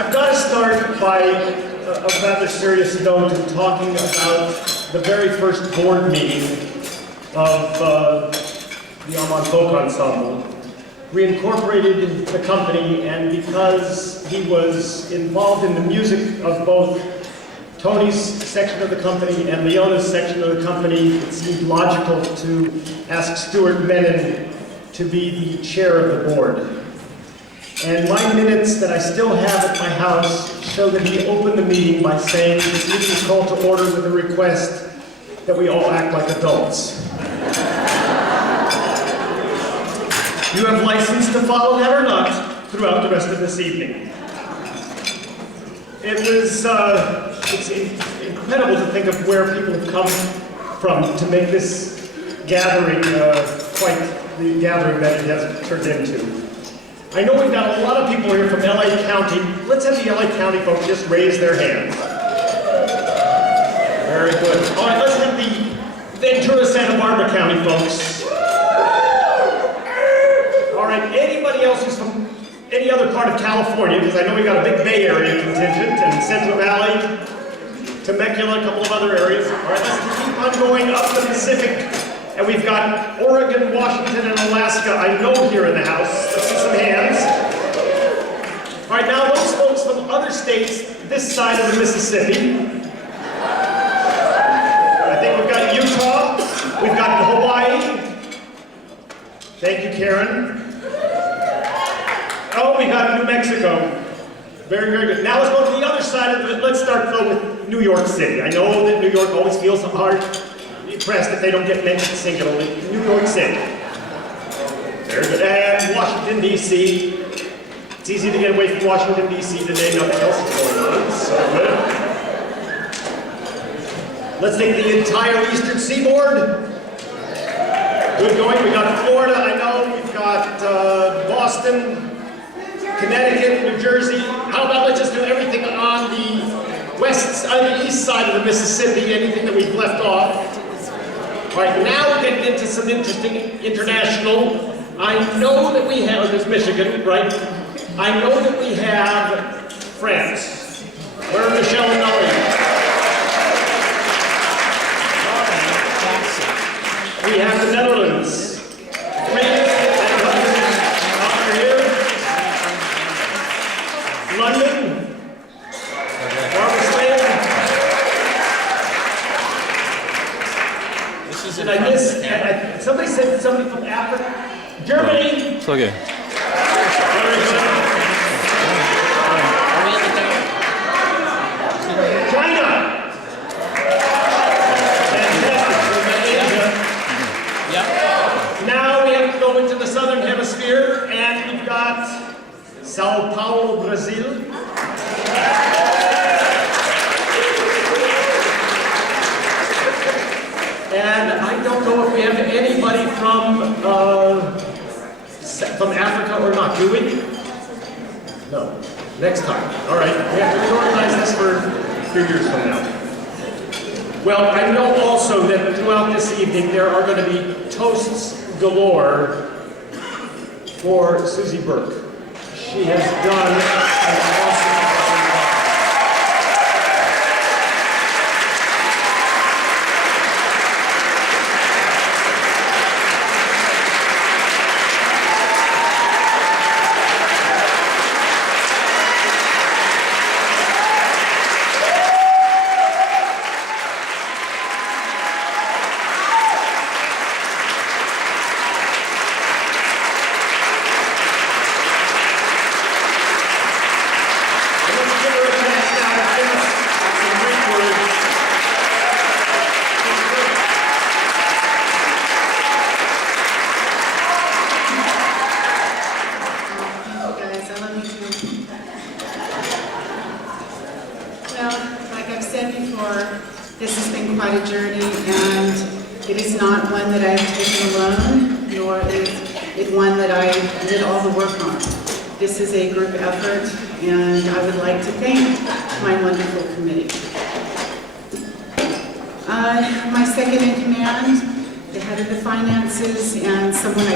I've got to start by a rather serious note in talking about the very first board meeting of the AMAN Folk Ensemble. We incorporated the company, and because he was involved in the music of both Tony's section of the company and Leona's section of the company, it seemed logical to ask Stuart Menon to be the chair of the board. And my minutes that I still have at my house show that he opened the meeting by saying, "This meeting is called to order with a request that we all act like adults." You have license to follow that or not throughout the rest of this evening. It was, it's incredible to think of where people have come from to make this gathering quite the gathering that it has turned into. I know we've got a lot of people here from LA County. Let's have the LA County folks just raise their hands. Very good. All right, let's have the Ventura, Santa Barbara County folks. All right, anybody else who's from any other part of California, because I know we got a big Bay Area contingent, and Central Valley, Temecula, a couple of other areas. All right, let's keep on going up the Pacific. And we've got Oregon, Washington, and Alaska, I know, here in the house. Let's see some hands. All right, now those folks from other states, this side of the Mississippi. I think we've got Utah, we've got Hawaii. Thank you, Karen. Oh, we got New Mexico. Very, very good. Now let's go to the other side of it. Let's start though with New York City. I know that New York always feels hard. Impressed that they don't get mentioned singularly. New York City. Very good. And Washington, D.C. It's easy to get away from Washington, D.C. today. Nothing else is going on. So good. Let's take the entire Eastern Seaboard. Good going. We got Florida, I know. We've got Boston, Connecticut, New Jersey. How about let's just do everything on the the east side of the Mississippi, anything that we've left off. All right, now we're getting into some interesting international. I know that we have, there's Michigan, right? I know that we have France. Where are Michelle and Nellie? We have the Netherlands. France and here. London. Did I miss? Somebody said somebody from Africa? Germany? It's okay. Very good. China? Fantastic. Yep. Now we have to go into the southern hemisphere, and we've got Sao Paulo, Brazil. And I don't know if we have anybody from Africa or not, do we? No. Next time. All right. We have to reorganize this for a few years from now. Well, I know also that throughout this evening there are going to be toasts galore for Susie Burke. She has done an awesome job. This has been quite a journey, and it is not one that I've taken alone, nor is it one that I did all the work on. This is a group effort, and I would like to thank my wonderful committee. My second in command, the head of the finances, and someone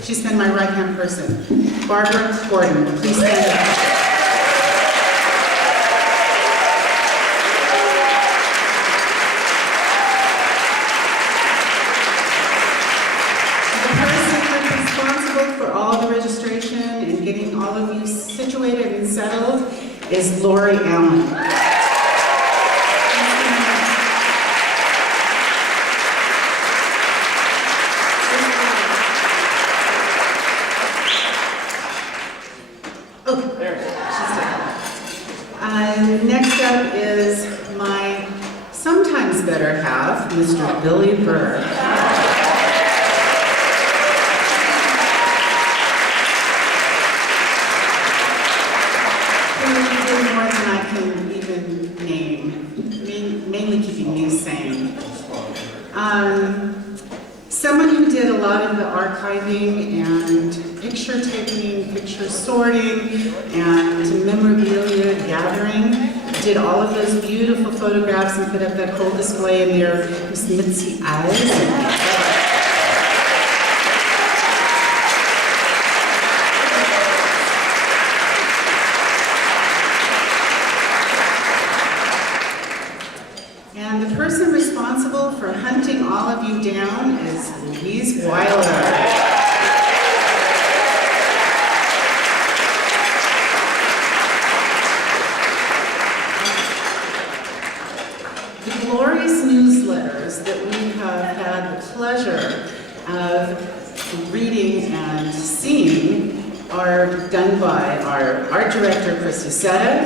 she's been my right-hand person, Barbara Gordon. Please stand up. settled is Lori Allen. Oh, there it is. Next up is my sometimes better half, Mr. Billy Burr. He did more than I can even name, mainly keeping me sane. Someone who did a lot of the archiving and picture taking, picture sorting, and memorabilia gathering, did all of those beautiful photographs and put up that whole display in there, Miss Mitzi Eyes. And the person responsible for hunting all of you down is Louise Weiler. Glorious newsletters that we have had the pleasure of reading and seeing are done by our art director, Chris Ucetta,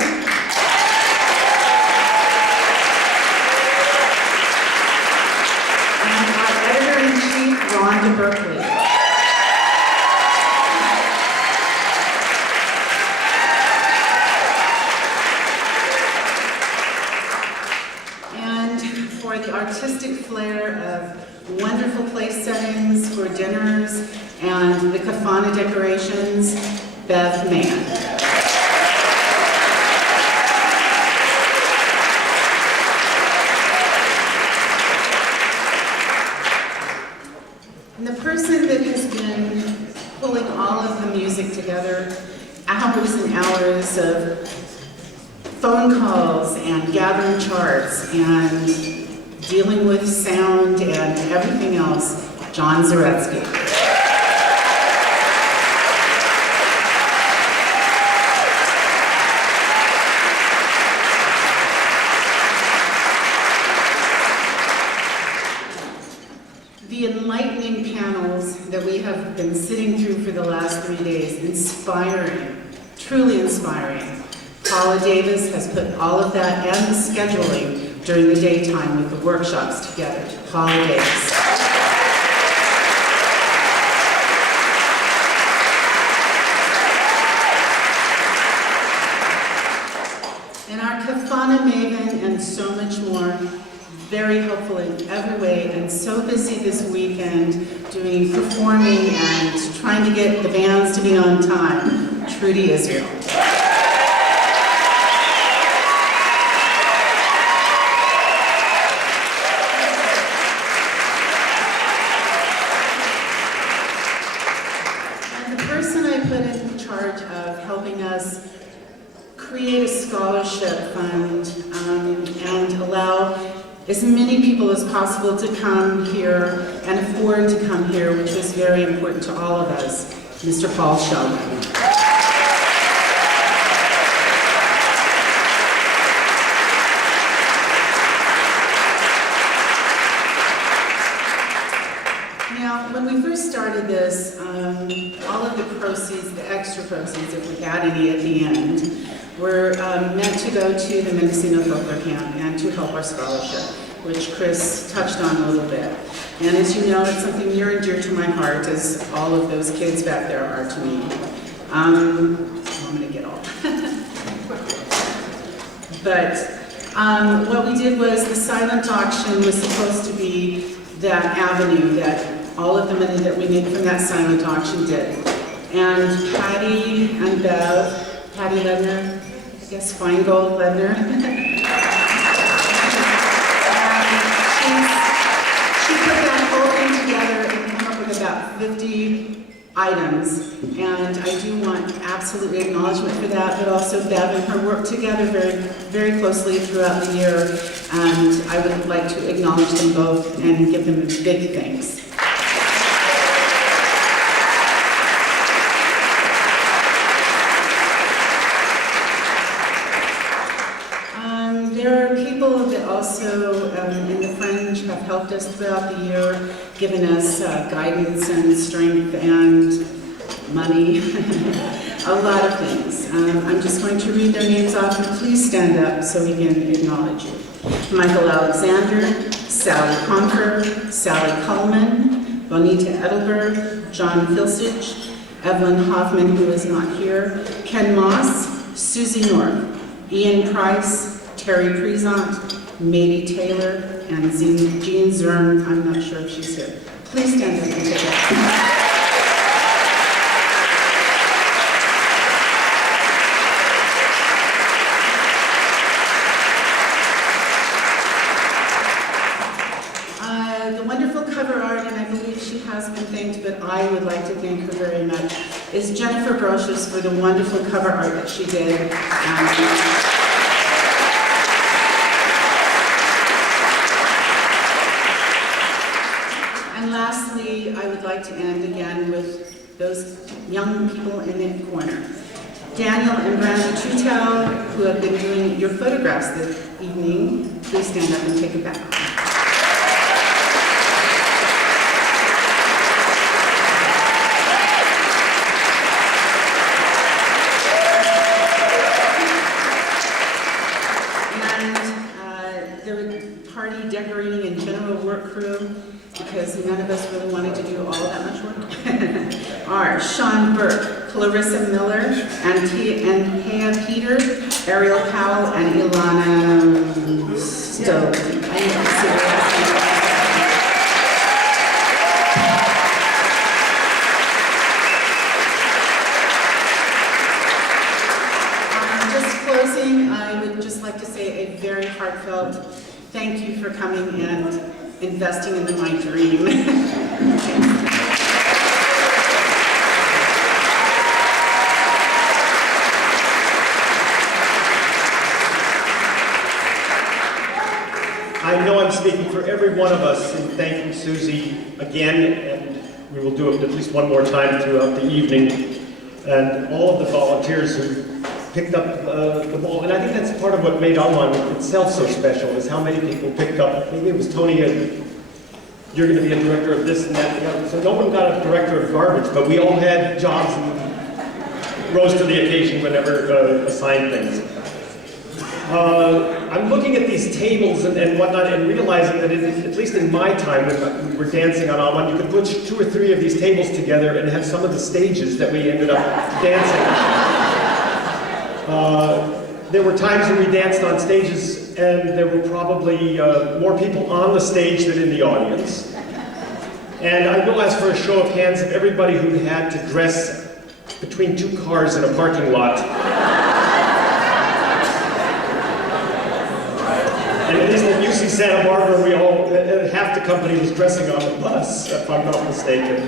and our editor-in-chief, Rhonda Berkeley. Artistic flair of wonderful place settings for dinners and the kafana decorations, Beth Mann. And the person that has been pulling all of the music together, hours and hours of phone calls and gathering charts and dealing with sound and everything else, John Zaretsky. The enlightening panels that we have been sitting through for the last 3 days, inspiring, truly inspiring. Paula Davis has put all of that and the scheduling during the daytime with the workshops together. Paula Davis. And our kafana maven and so much more, very helpful in every way and so busy this weekend doing performing and trying to get the bands to be on time, Trudy Israel. Create a scholarship fund and allow as many people as possible to come here and afford to come here, which was very important to all of us, Mr. Paul Sheldon. Now, when we first started this, all of the proceeds, the extra proceeds, if we had any at the end, were meant to go to the Mendocino Folklore Camp and to help our scholarship, which Chris touched on a little bit. And as you know, it's something near and dear to my heart, as all of those kids back there are to me. I'm going to get off. But what we did was the silent auction was supposed to be that avenue that all of the money that we made from that silent auction did. And Patty and Bev, Patty Ledner, I guess Feingold Ledner. She put that whole thing together and came up with about 50 items. And I do want absolutely acknowledgement for that, but also Bev and her work together very, very closely throughout the year. And I would like to acknowledge them both and give them big thanks. helped us throughout the year, given us guidance and strength and money, a lot of things. I'm just going to read their names off, and please stand up so we can acknowledge you. Michael Alexander, Sally Confer, Sally Cullman, Bonita Edelberg, John Filsich, Evelyn Hoffman, who is not here, Ken Moss, Susie North, Ian Price, Terry Prezant, Mady Taylor, and Jean Zern. I'm not sure if she's here. Please stand up and take it. But I would like to thank her very much, is Jennifer Brochus for the wonderful cover art that she did. And lastly, I would like to end again with those young people in the corner. Daniel and Brandy Trutel, who have been doing your photographs this evening. Please stand up and take a bow. Decorating and general work crew, because none of us really wanted to do all that much work, are Sean Burke, Clarissa Miller, Antea Peter, Ariel Powell, and Ilana Stowe. Just closing, I would just like to say a very heartfelt thank you for coming and investing in my dream. I know I'm speaking for every one of us in thanking Susie again, and we will do it at least one more time throughout the evening, and all of the volunteers who picked up the ball. And I think that's part of what made AMAN itself so special, is how many people picked up. Maybe it was Tony, you're going to be a director of this and that. So no one got a director of garbage, but we all had jobs and rose to the occasion whenever assigned things. I'm looking at these tables and whatnot and realizing that at least in my time when we were dancing on AMAN, you could put 2 or 3 of these tables together and have some of the stages that we ended up dancing. There were times when we danced on stages and there were probably more people on the stage than in the audience. And I will ask for a show of hands of everybody who had to dress between 2 cars in a parking lot. And at least at UC Santa Barbara, we all, half the company was dressing on the bus, if I'm not mistaken.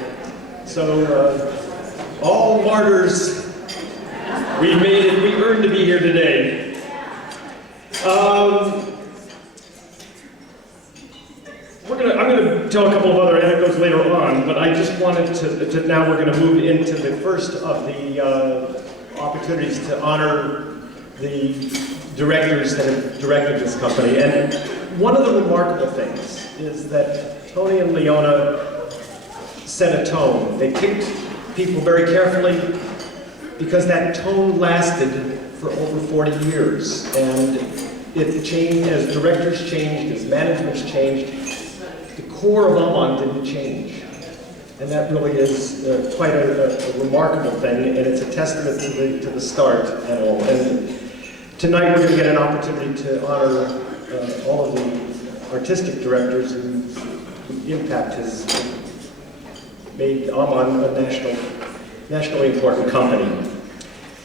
So, all martyrs, we made it, we earned to be here today. I'm going to tell a couple of other anecdotes later on, but I just wanted to now we're going to move into the first of the opportunities to honor the directors that have directed this company. And one of the remarkable things is that Tony and Leona set a tone. They picked people very carefully because that tone lasted for over 40 years. And it changed as directors changed, as managements changed. The core of AMAN didn't change. And that really is quite a remarkable thing, and it's a testament to the start and all. And tonight we're going to get an opportunity to honor all of the artistic directors whose impact has made AMAN a nationally important company.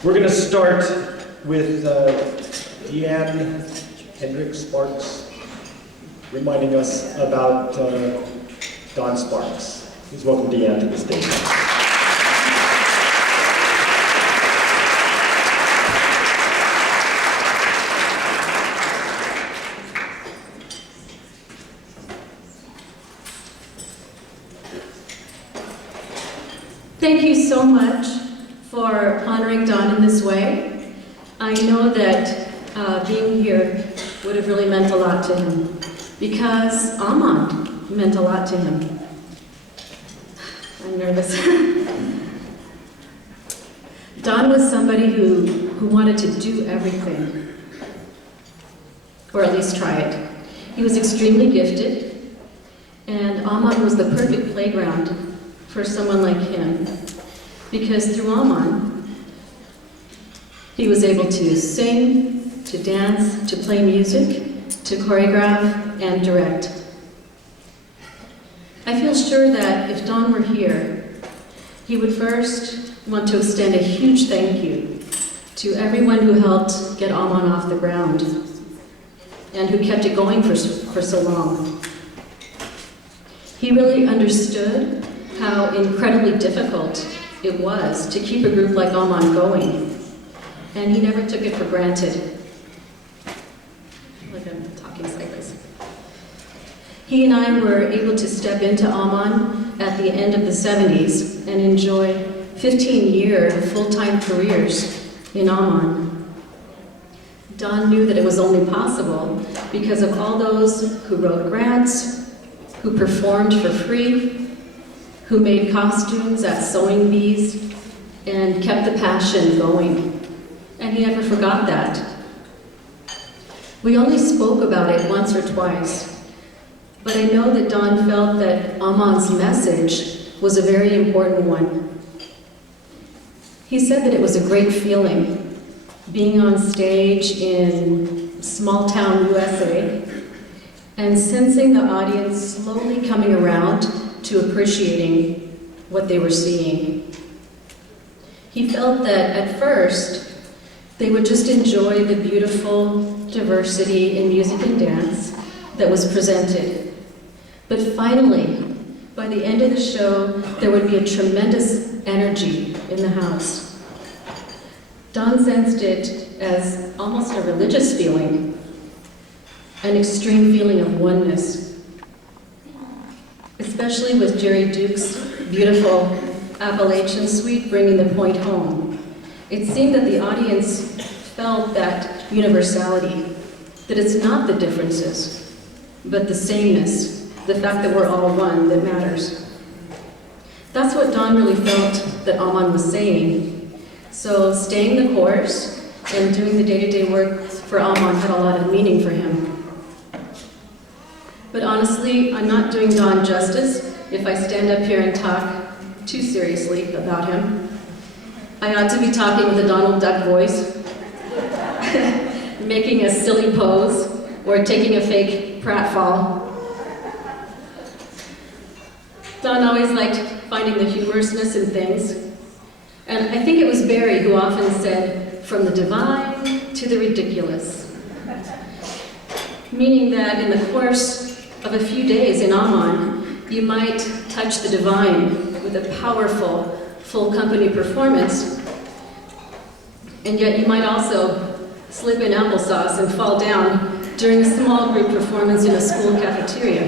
We're going to start with Deanne Hendricks Sparks, reminding us about Don Sparks. Please welcome Deanne to the stage. Thank you so much for honoring Don in this way. I know that being here would have really meant a lot to him, because AMAN meant a lot to him. I'm nervous. Don was somebody who wanted to do everything, or at least try it. He was extremely gifted, and AMAN was the perfect playground for someone like him, because through AMAN, he was able to sing, to dance, to play music, to choreograph, and direct. I feel sure that if Don were here, he would first want to extend a huge thank you to everyone who helped get AMAN off the ground and who kept it going for so long. He really understood how incredibly difficult it was to keep a group like AMAN going, and he never took it for granted. Like I'm talking sideways. He and I were able to step into AMAN at the end of the 70s and enjoy 15-year full-time careers in AMAN. Don knew that it was only possible because of all those who wrote grants, who performed for free, who made costumes at sewing bees, and kept the passion going. And he never forgot that. We only spoke about it once or twice, but I know that Don felt that AMAN's message was a very important one. He said that it was a great feeling, being on stage in small town USA and sensing the audience slowly coming around to appreciating what they were seeing. He felt that at first they would just enjoy the beautiful diversity in music and dance that was presented. But finally, by the end of the show, there would be a tremendous energy in the house. Don sensed it as almost a religious feeling, an extreme feeling of oneness, especially with Jerry Duke's beautiful Appalachian suite bringing the point home. It seemed that the audience felt that universality, that it's not the differences, but the sameness, the fact that we're all one that matters. That's what Don really felt that AMAN was saying. So staying the course and doing the day-to-day work for AMAN had a lot of meaning for him. But honestly, I'm not doing Don justice if I stand up here and talk too seriously about him. I ought to be talking with a Donald Duck voice, making a silly pose, or taking a fake pratfall. Don always liked finding the humorousness in things. And I think it was Barry who often said, from the divine to the ridiculous. Meaning that in the course of a few days in AMAN, you might touch the divine with a powerful, full company performance, and yet you might also slip in applesauce and fall down during a small group performance in a school cafeteria.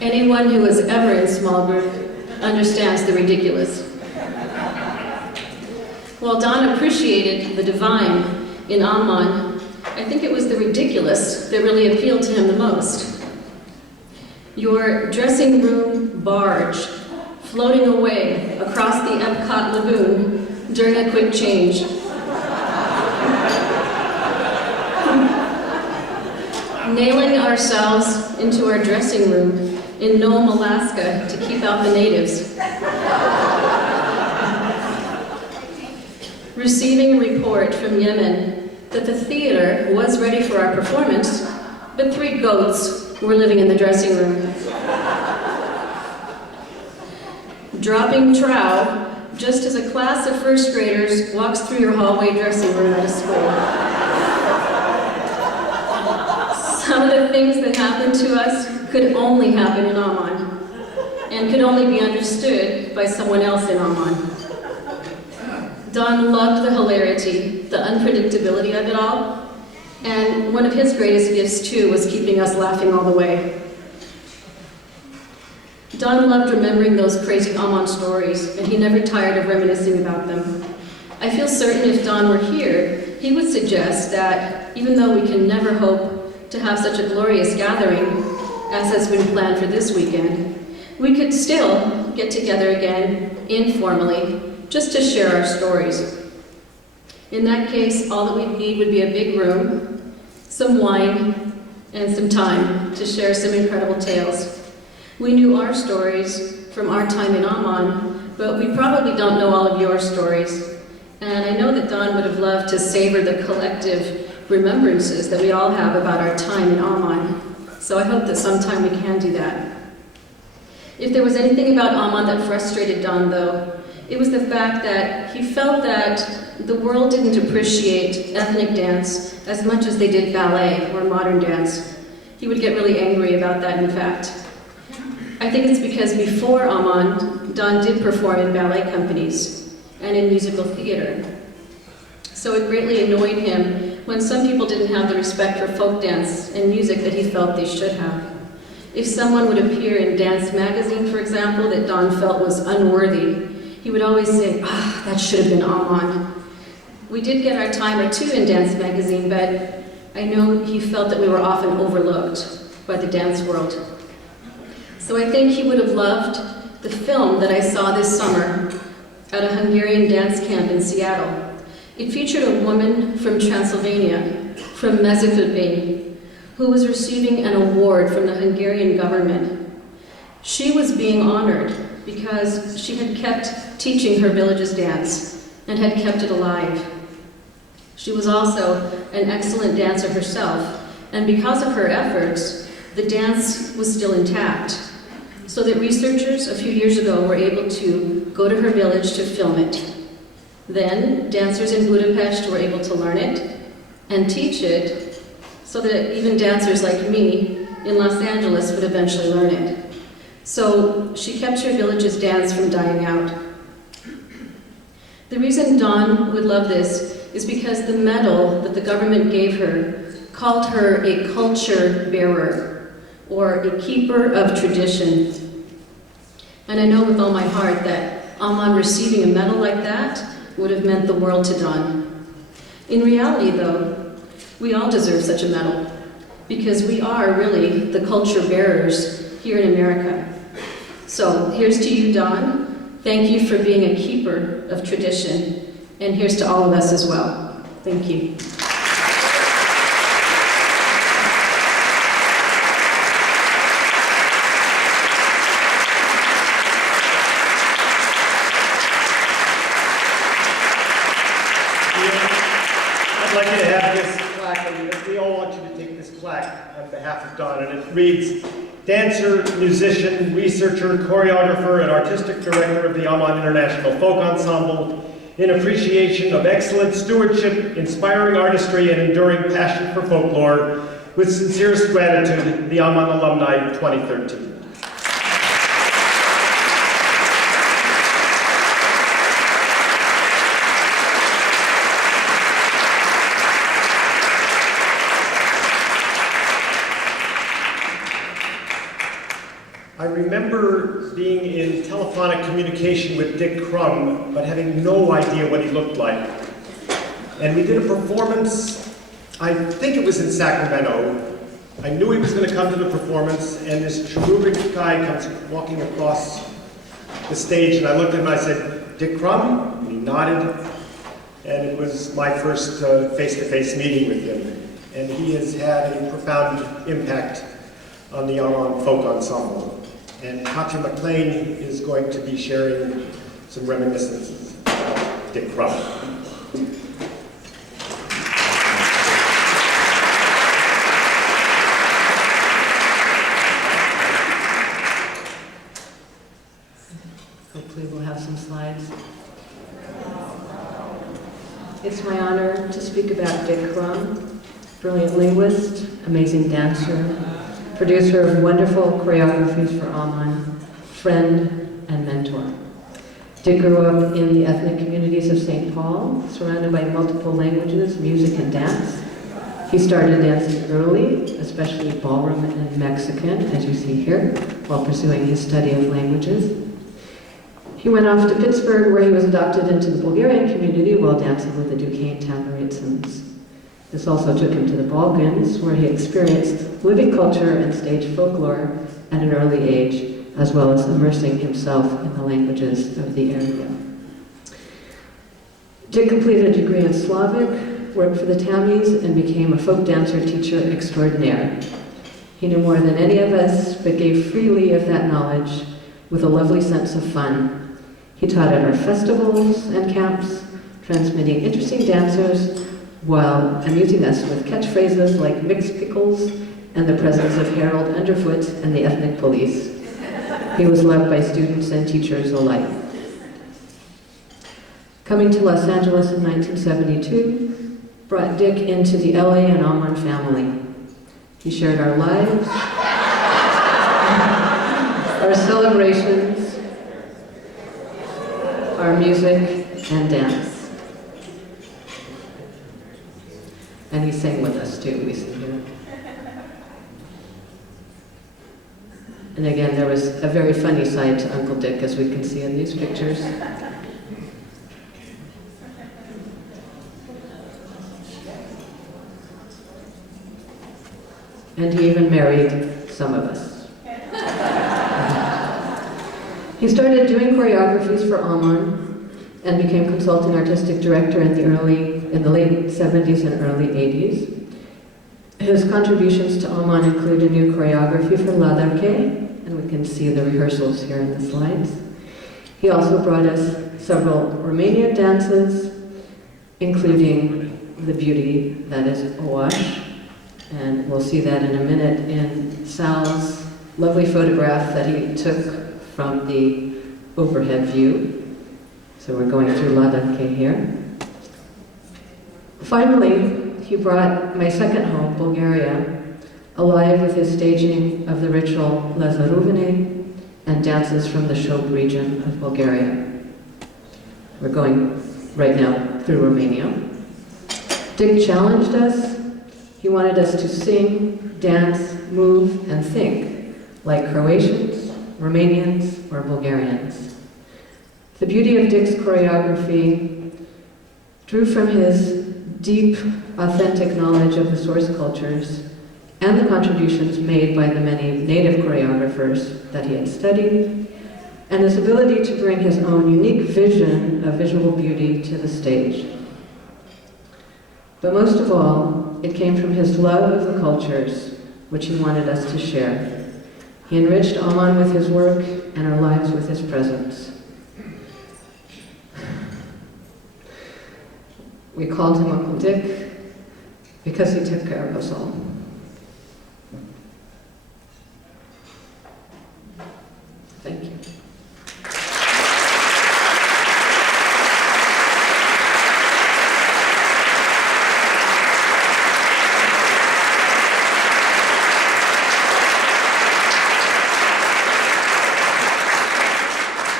Anyone who was ever in small group understands the ridiculous. While Don appreciated the divine in AMAN, I think it was the ridiculous that really appealed to him the most. Your dressing room barge floating away across the Epcot Lagoon during a quick change. Nailing ourselves into our dressing room in Nome, Alaska to keep out the natives. Receiving a report from Yemen that the theater was ready for our performance, but 3 goats were living in the dressing room. Dropping trow just as a class of first graders walks through your hallway dressing room at a school. Some of the things that happened to us could only happen in AMAN, and could only be understood by someone else in AMAN. Don loved the hilarity, the unpredictability of it all, and one of his greatest gifts too was keeping us laughing all the way. Don loved remembering those crazy AMAN stories, and he never tired of reminiscing about them. I feel certain if Don were here, he would suggest that even though we can never hope to have such a glorious gathering, as has been planned for this weekend, we could still get together again informally, just to share our stories. In that case, all that we'd need would be a big room, some wine, and some time to share some incredible tales. We knew our stories from our time in Amman, but we probably don't know all of your stories. And I know that Don would have loved to savor the collective remembrances that we all have about our time in Amman. So I hope that sometime we can do that. If there was anything about Amman that frustrated Don, though, it was the fact that he felt that the world didn't appreciate ethnic dance as much as they did ballet or modern dance. He would get really angry about that, in fact. I think it's because before Amman, Don did perform in ballet companies and in musical theater. So it greatly annoyed him when some people didn't have the respect for folk dance and music that he felt they should have. If someone would appear in Dance Magazine, for example, that Don felt was unworthy, he would always say, that should have been Amman. We did get our time or two in Dance Magazine, but I know he felt that we were often overlooked by the dance world. So I think he would have loved the film that I saw this summer at a Hungarian dance camp in Seattle. It featured a woman from Transylvania, from Mezőkövesd, who was receiving an award from the Hungarian government. She was being honored because she had kept teaching her village's dance and had kept it alive. She was also an excellent dancer herself, and because of her efforts, the dance was still intact, so that researchers a few years ago were able to go to her village to film it. Then, dancers in Budapest were able to learn it and teach it, so that even dancers like me in Los Angeles would eventually learn it. So she kept her village's dance from dying out. The reason Don would love this is because the medal that the government gave her called her a culture bearer, or a keeper of tradition. And I know with all my heart that Amman receiving a medal like that would have meant the world to Don. In reality, though, we all deserve such a medal, because we are really the culture bearers here in America. So here's to you, Don. Thank you for being a keeper of tradition. And here's to all of us as well. Thank you. I'd like you to have this plaque, and we all want you to take this plaque on behalf of Don, and it reads, dancer, musician, researcher, choreographer, and artistic director of the Amman International Folk Ensemble, in appreciation of excellent stewardship, inspiring artistry, and enduring passion for folklore, with sincerest gratitude, the AMAN Alumni 2013. I remember being in telephonic communication with Dick Crum, but having no idea what he looked like. And we did a performance, I think it was in Sacramento. I knew he was going to come to the performance, and this cherubic guy comes walking across the stage, and I looked at him and I said, Dick Crum? And he nodded, and it was my first face-to-face meeting with him. And he has had a profound impact on the Amman Folk Ensemble. And Katja McLean is going to be sharing some reminiscences about Dick Crum. Hopefully we'll have some slides. It's my honor to speak about Dick Crum, brilliant linguist, amazing dancer, producer of wonderful choreographies for Amman, friend and mentor. Dick grew up in the ethnic communities of St. Paul, surrounded by multiple languages, music, and dance. He started dancing early, especially ballroom and Mexican, as you see here, while pursuing his study of languages. He went off to Pittsburgh, where he was adopted into the Bulgarian community while dancing with the Duquesne Tamburitsins. This also took him to the Balkans, where he experienced living culture and stage folklore at an early age, as well as immersing himself in the languages of the area. Dick completed a degree in Slavic, worked for the Tammies, and became a folk dancer teacher extraordinaire. He knew more than any of us, but gave freely of that knowledge with a lovely sense of fun. He taught at our festivals and camps, transmitting interesting dancers while amusing us with catchphrases like mixed pickles and the presence of Harold Underfoot and the ethnic police. He was loved by students and teachers alike. Coming to Los Angeles in 1972 brought Dick into the LA and Alman family. He shared our lives, our celebrations, our music and dance. And he sang with us too, we see here. And again, there was a very funny side to Uncle Dick, as we can see in these pictures. And he even married some of us. He started doing choreographies for Alman and became consulting artistic director in the late 70s and early 80s. His contributions to Alman include a new choreography for lauded, and we can see the rehearsals here in the slides. He also brought us several Romanian dances, including the beauty that is Oaș, and we'll see that in a minute in Sal's lovely photograph that he took from the overhead view. So we're going through lauded here. Finally, he brought my second home, Bulgaria, alive with his staging of the ritual Lazaruvene and dances from the Shob region of Bulgaria. We're going right now through Romania. Dick challenged us. He wanted us to sing, dance, move, and think like Croatians, Romanians, or Bulgarians. The beauty of Dick's choreography drew from his deep, authentic knowledge of the source cultures and the contributions made by the many native choreographers that he had studied, and his ability to bring his own unique vision of visual beauty to the stage. But most of all, it came from his love of the cultures, which he wanted us to share. He enriched Alman with his work and our lives with his presence. We called him Uncle Dick because he took care of us all. Thank you.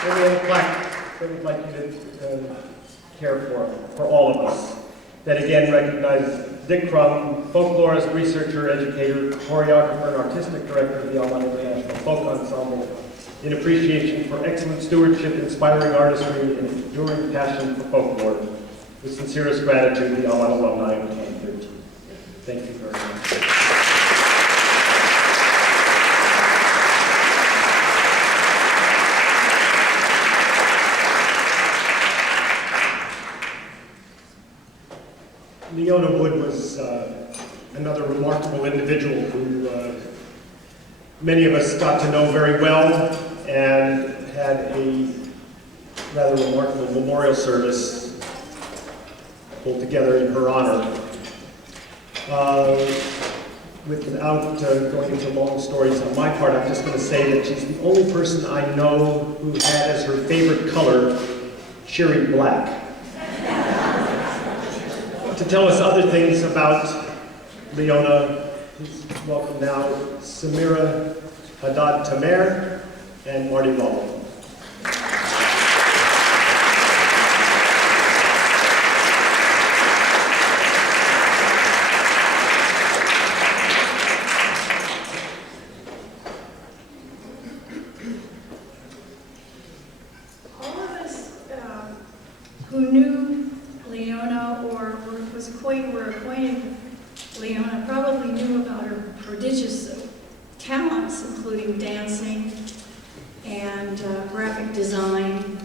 We have a plaque that we'd like you to care for all of us. That again recognizes Dick Crum, folklorist, researcher, educator, choreographer, and artistic director of the Alman International Folk Ensemble, in appreciation for excellent stewardship, inspiring artistry, and enduring passion for folklore. With sincerest gratitude, the AMAN Alumni of 2013. Thank you very much. Leona Wood was another remarkable individual who many of us got to know very well, and had a rather remarkable memorial service pulled together in her honor. Without going into long stories on my part, I'm just going to say that she's the only person I know who had as her favorite color cherry black. To tell us other things about Leona, please welcome now Samira Haddad Tamer and Marty Lawler. All of us who knew Leona or were acquainted Leona probably knew about her prodigious talents, including dancing and graphic design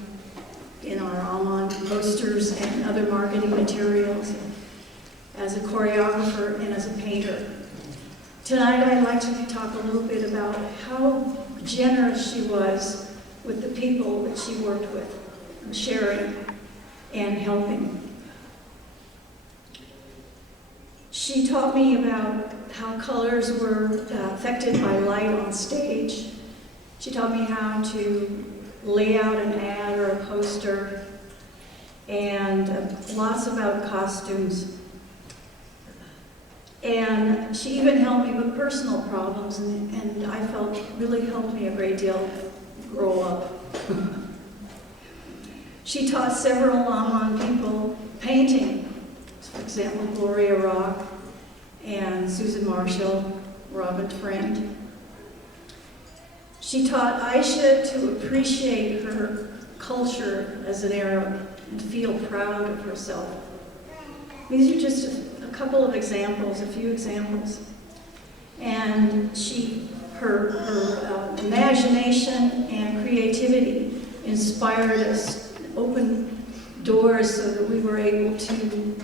in our AMAN posters and other marketing materials, as a choreographer and as a painter. Tonight I'd like to talk a little bit about how generous she was with the people that she worked with, sharing and helping. She taught me about how colors were affected by light on stage. She taught me how to lay out an ad or a poster, and lots about costumes. And she even helped me with personal problems, and I felt really helped me a great deal grow up. She taught several AMAN people painting. For example, Gloria Rock and Susan Marshall, Robin Friend. She taught Aisha to appreciate her culture as an Arab and feel proud of herself. These are just a couple of examples, a few examples. And her imagination and creativity inspired us, opened doors so that we were able to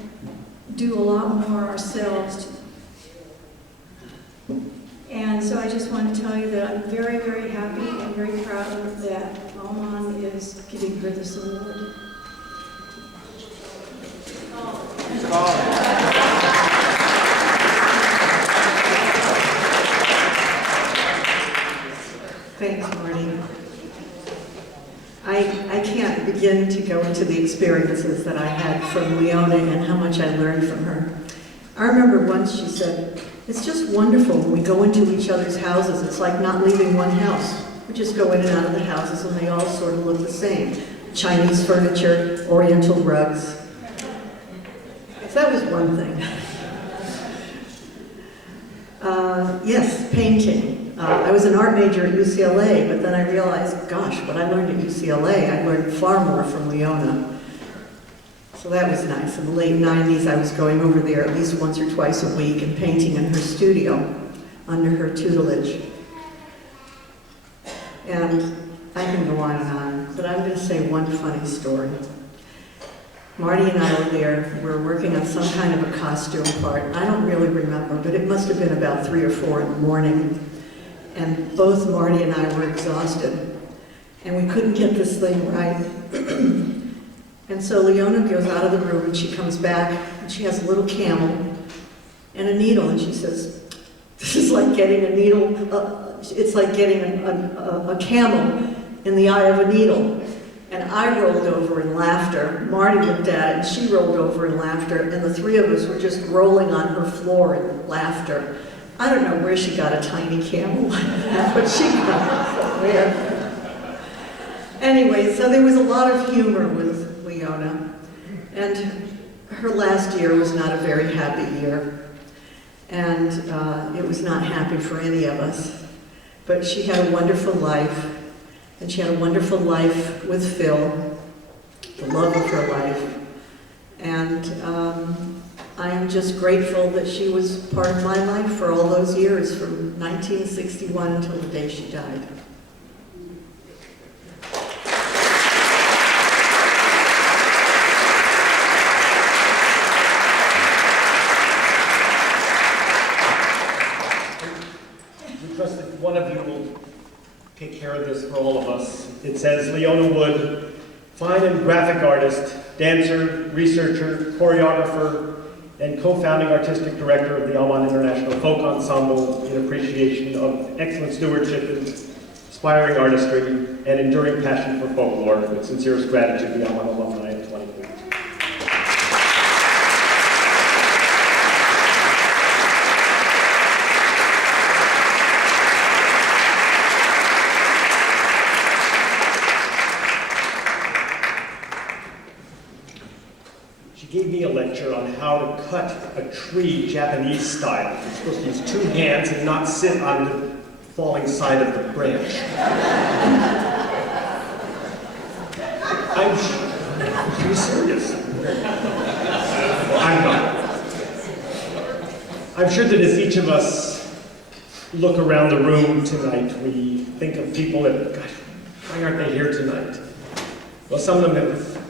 do a lot more ourselves. And so I just want to tell you that I'm very, very happy and very proud that AMAN is giving her this award. Thanks, Marty. I can't begin to go into the experiences that I had from Leona and how much I learned from her. I remember once she said, "It's just wonderful when we go into each other's houses. It's like not leaving one house. We just go in and out of the houses and they all sort of look the same. Chinese furniture, Oriental rugs." So that was one thing. Yes, painting. I was an art major at UCLA, but then I realized, gosh, what I learned at UCLA, I learned far more from Leona. So that was nice. In the late 90s, I was going over there at least once or twice a week and painting in her studio under her tutelage. And I can go on, but I'm going to say one funny story. Marty and I were there. We were working on some kind of a costume part. I don't really remember, but it must have been about 3 or 4 in the morning. And both Marty and I were exhausted. And we couldn't get this thing right. And so Leona goes out of the room and she comes back and she has a little camel and a needle, and she says, "This is like getting a needle, it's like getting a camel in the eye of a needle." And I rolled over in laughter. Marty looked at it and she rolled over in laughter, and the three of us were just rolling on her floor in laughter. I don't know where she got a tiny camel like that, but she got it somewhere. Anyway, so there was a lot of humor with Leona, and her last year was not a very happy year, and it was not happy for any of us, but she had a wonderful life, and she had a wonderful life with Phil, the love of her life, and I am just grateful that she was part of my life for all those years, from 1961 until the day she died. We trust that one of you will take care of this for all of us. It says, Leona Wood, fine and graphic artist, dancer, researcher, choreographer, and co-founding artistic director of the AMAN International Folk Ensemble, in appreciation of excellent stewardship, inspiring artistry, and enduring passion for folklore. With sincerest gratitude, the AMAN Alumni of 2020. Gave me a lecture on how to cut a tree Japanese style. You're supposed to use 2 hands and not sit on the falling side of the branch. I'm serious. I'm not. I'm sure that as each of us look around the room tonight, we think of people that, gosh, why aren't they here tonight? Well, some of them have,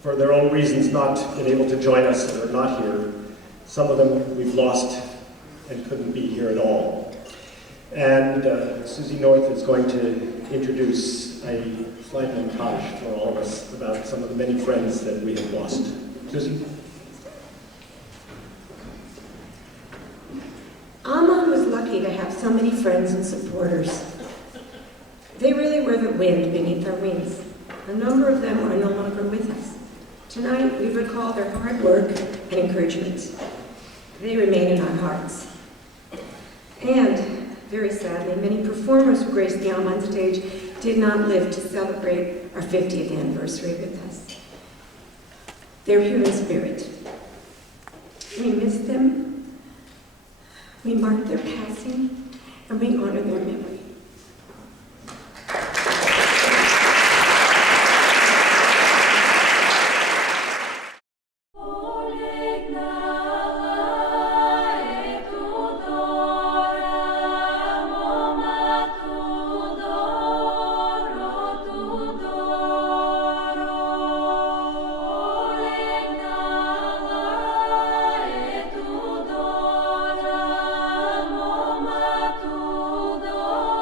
for their own reasons, not been able to join us and are not here. Some of them we've lost and couldn't be here at all. And Susie North is going to introduce a slide montage for all of us about some of the many friends that we have lost. Susie? AMAN was lucky to have so many friends and supporters. They really were the wind beneath our wings. A number of them are no longer with us. Tonight, we recall their hard work and encouragement. They remain in our hearts. And, very sadly, many performers who graced the AMAN stage did not live to celebrate our 50th anniversary with us. They're here in spirit. We miss them, we mark their passing, and we honor their memory. Do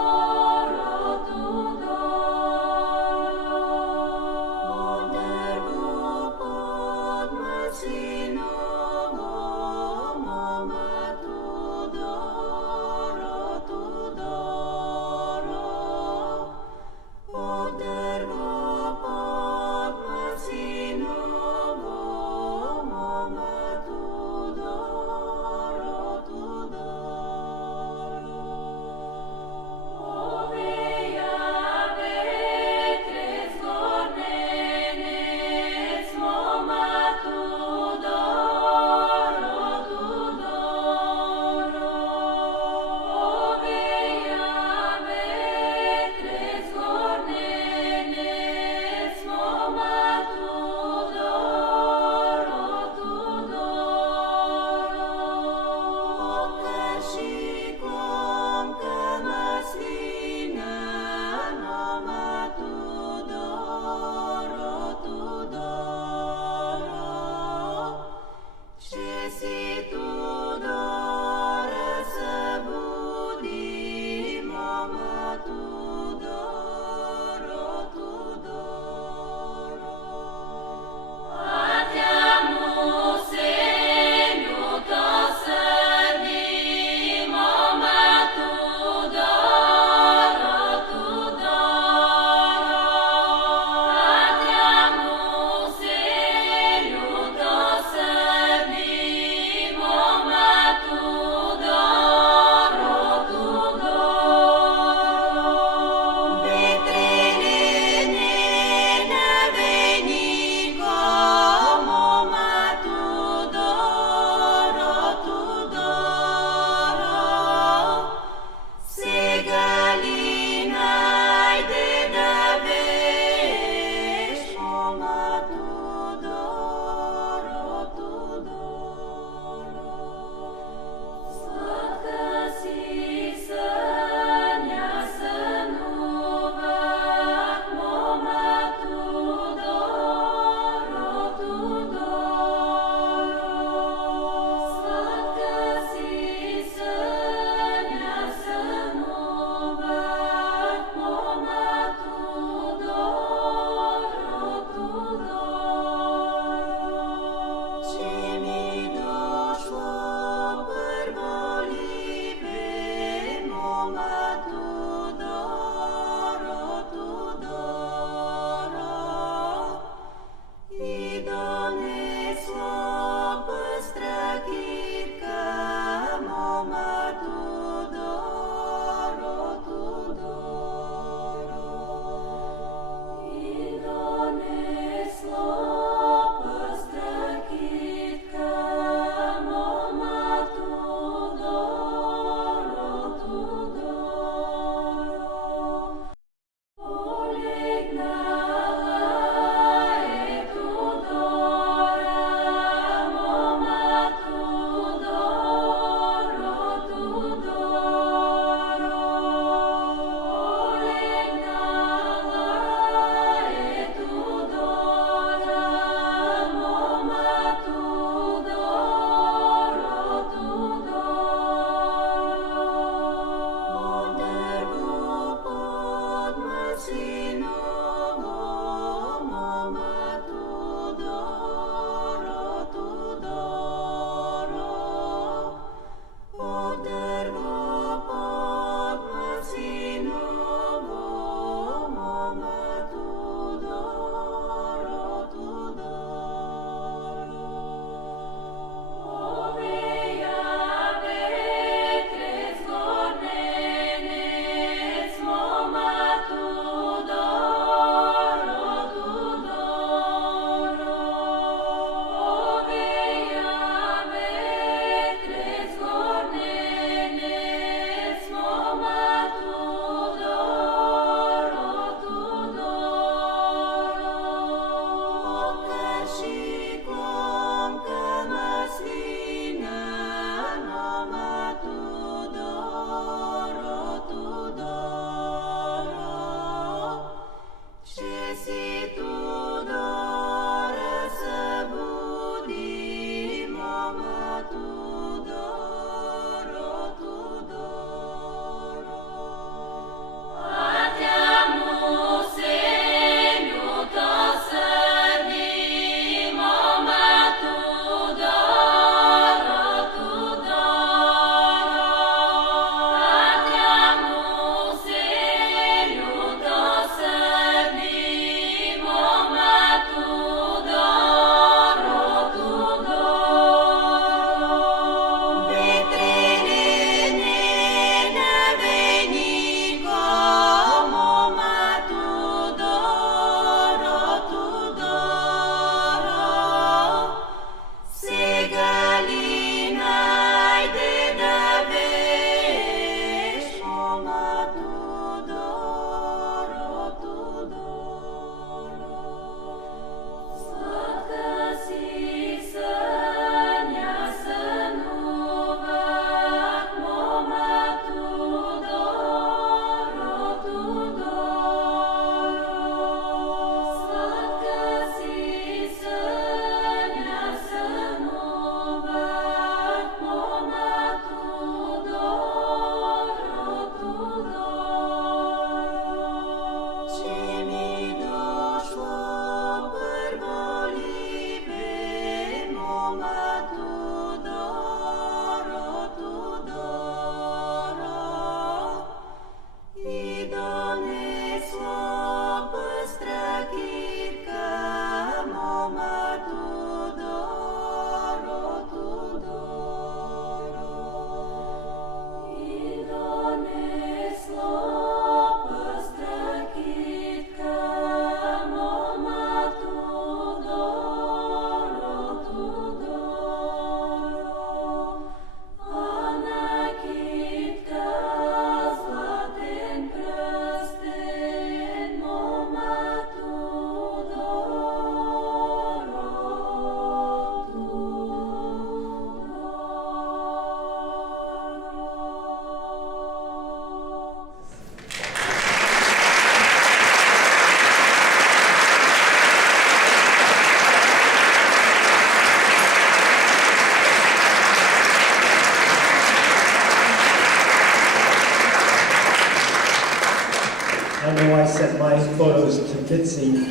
sent my photos to Mitzi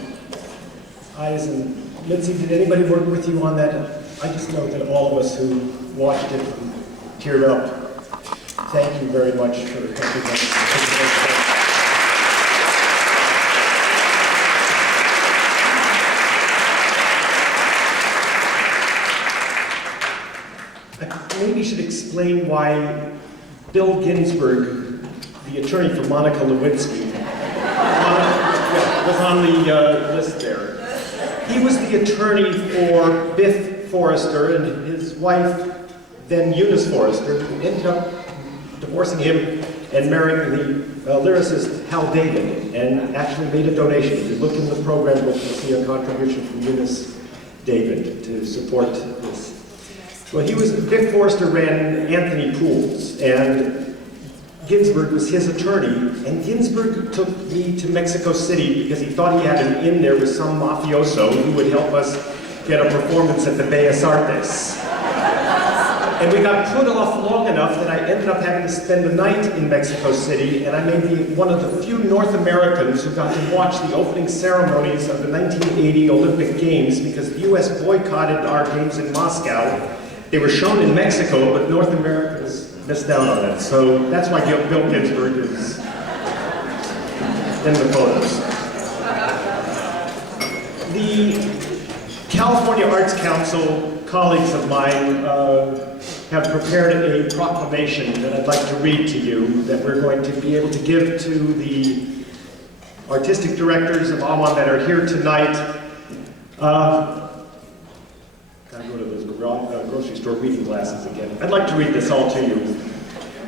Eisen. Mitzi, did anybody work with you on that? I just know that all of us who watched it teared up. Thank you very much for helping us. I maybe should explain why Bill Ginsburg, the attorney for Monica Lewinsky, was on the list there. He was the attorney for Biff Forrester and his wife, then Eunice Forrester, who ended up divorcing him and marrying the lyricist Hal David, and actually made a donation. If you look in the program book, you'll see a contribution from Eunice David to support this. Well, Biff Forrester ran Anthony Pools, and Ginsburg was his attorney, and Ginsburg took me to Mexico City because he thought he had an in there with some mafioso who would help us get a performance at the Bellas Artes. And we got put off long enough that I ended up having to spend the night in Mexico City, and I may be one of the few North Americans who got to watch the opening ceremonies of the 1980 Olympic Games because the US boycotted our games in Moscow. They were shown in Mexico, but North Americans missed out on it. So that's why Bill Ginsburg is in the photos. The California Arts Council, colleagues of mine, have prepared a proclamation that I'd like to read to you that we're going to be able to give to the artistic directors of AMAN that are here tonight. Gotta go to those grocery store reading glasses again. I'd like to read this all to you.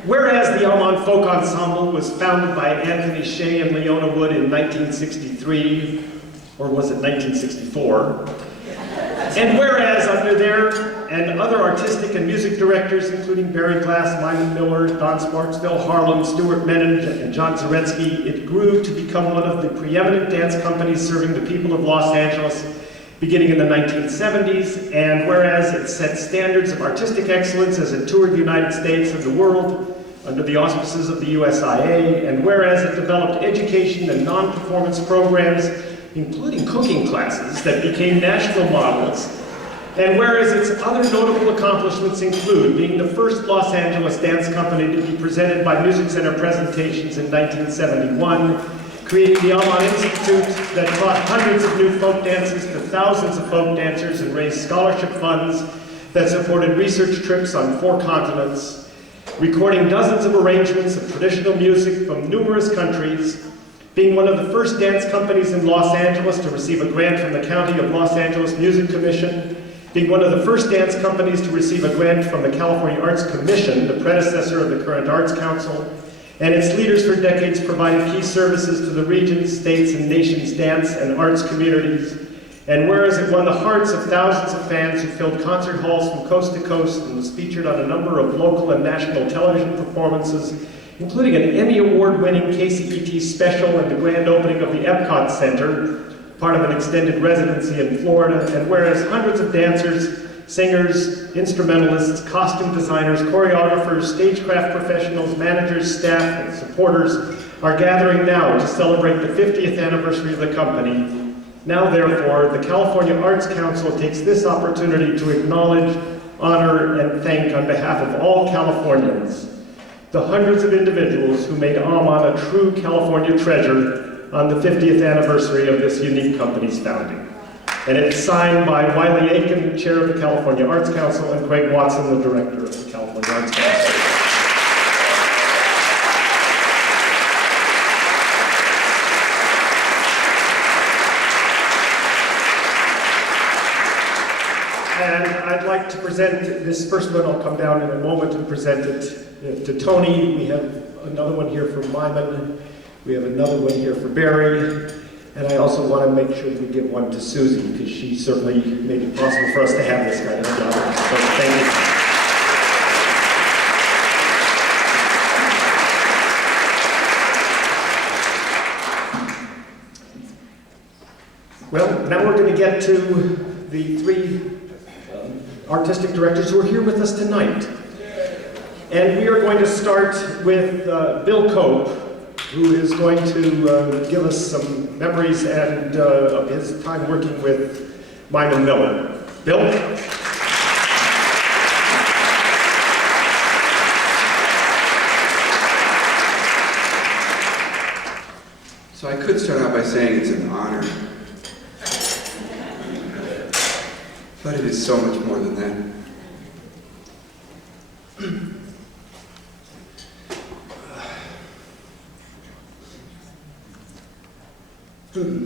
Whereas the AMAN Folk Ensemble was founded by Anthony Shay and Leona Wood in 1963, or was it 1964? And whereas under their and other artistic and music directors, including Barry Glass, Miamon Miller, Don Sparksville, Harlem, Stuart Menon, and John Zaretsky, it grew to become one of the preeminent dance companies serving the people of Los Angeles beginning in the 1970s, and whereas it set standards of artistic excellence as it toured the United States and the world under the auspices of the USIA, and whereas it developed education and non-performance programs, including cooking classes that became national models, and whereas its other notable accomplishments include being the first Los Angeles dance company to be presented by Music Center Presentations in 1971, creating the AMAN Institute that taught hundreds of new folk dances to thousands of folk dancers and raised scholarship funds that supported research trips on 4 continents, recording dozens of arrangements of traditional music from numerous countries, being one of the first dance companies in Los Angeles to receive a grant from the County of Los Angeles Music Commission, being one of the first dance companies to receive a grant from the California Arts Commission, the predecessor of the current Arts Council, and its leaders for decades provided key services to the region's, states, and nation's dance and arts communities. And whereas it won the hearts of thousands of fans who filled concert halls from coast to coast and was featured on a number of local and national television performances, including an Emmy Award-winning KCPT special and the grand opening of the Epcot Center, part of an extended residency in Florida, and whereas hundreds of dancers, singers, instrumentalists, costume designers, choreographers, stagecraft professionals, managers, staff, and supporters are gathering now to celebrate the 50th anniversary of the company. Now, therefore, the California Arts Council takes this opportunity to acknowledge, honor, and thank on behalf of all Californians the hundreds of individuals who made AMAN a true California treasure on the 50th anniversary of this unique company's founding. And it's signed by Wiley Aiken, Chair of the California Arts Council, and Craig Watson, the Director of the California Arts Council. And I'd like to present this first one. I'll come down in a moment and present it to Tony. We have another one here for Miamon. We have another one here for Barry. And I also want to make sure that we give one to Susie, because she certainly made it possible for us to have this kind of job. So thank you. Well, now we're going to get to the 3 artistic directors who are here with us tonight. And we are going to start with Bill Cope, who is going to give us some memories and of his time working with Miamon Miller. Bill? So I could start out by saying it's an honor, but it is so much more than that.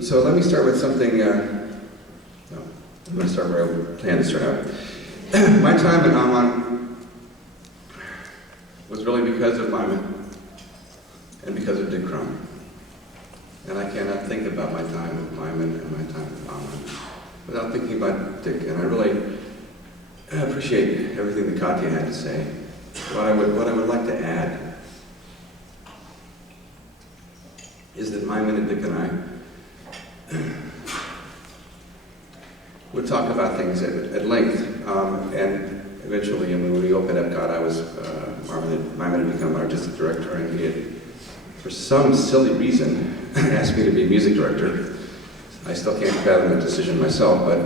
So let me start with something, no, I'm going to start where I planned to start out. My time at AMAN was really because of Miamon and because of Dick Crum. And I cannot think about my time with Miamon and my time with AMAN without thinking about Dick. And I really appreciate everything that Katya had to say. What I would like to add is that Miamon and Dick and I would talk about things at length, and eventually, when we opened Epcot, I was, Miamon had become artistic director, and he had, for some silly reason, asked me to be music director. I still can't fathom that decision myself, but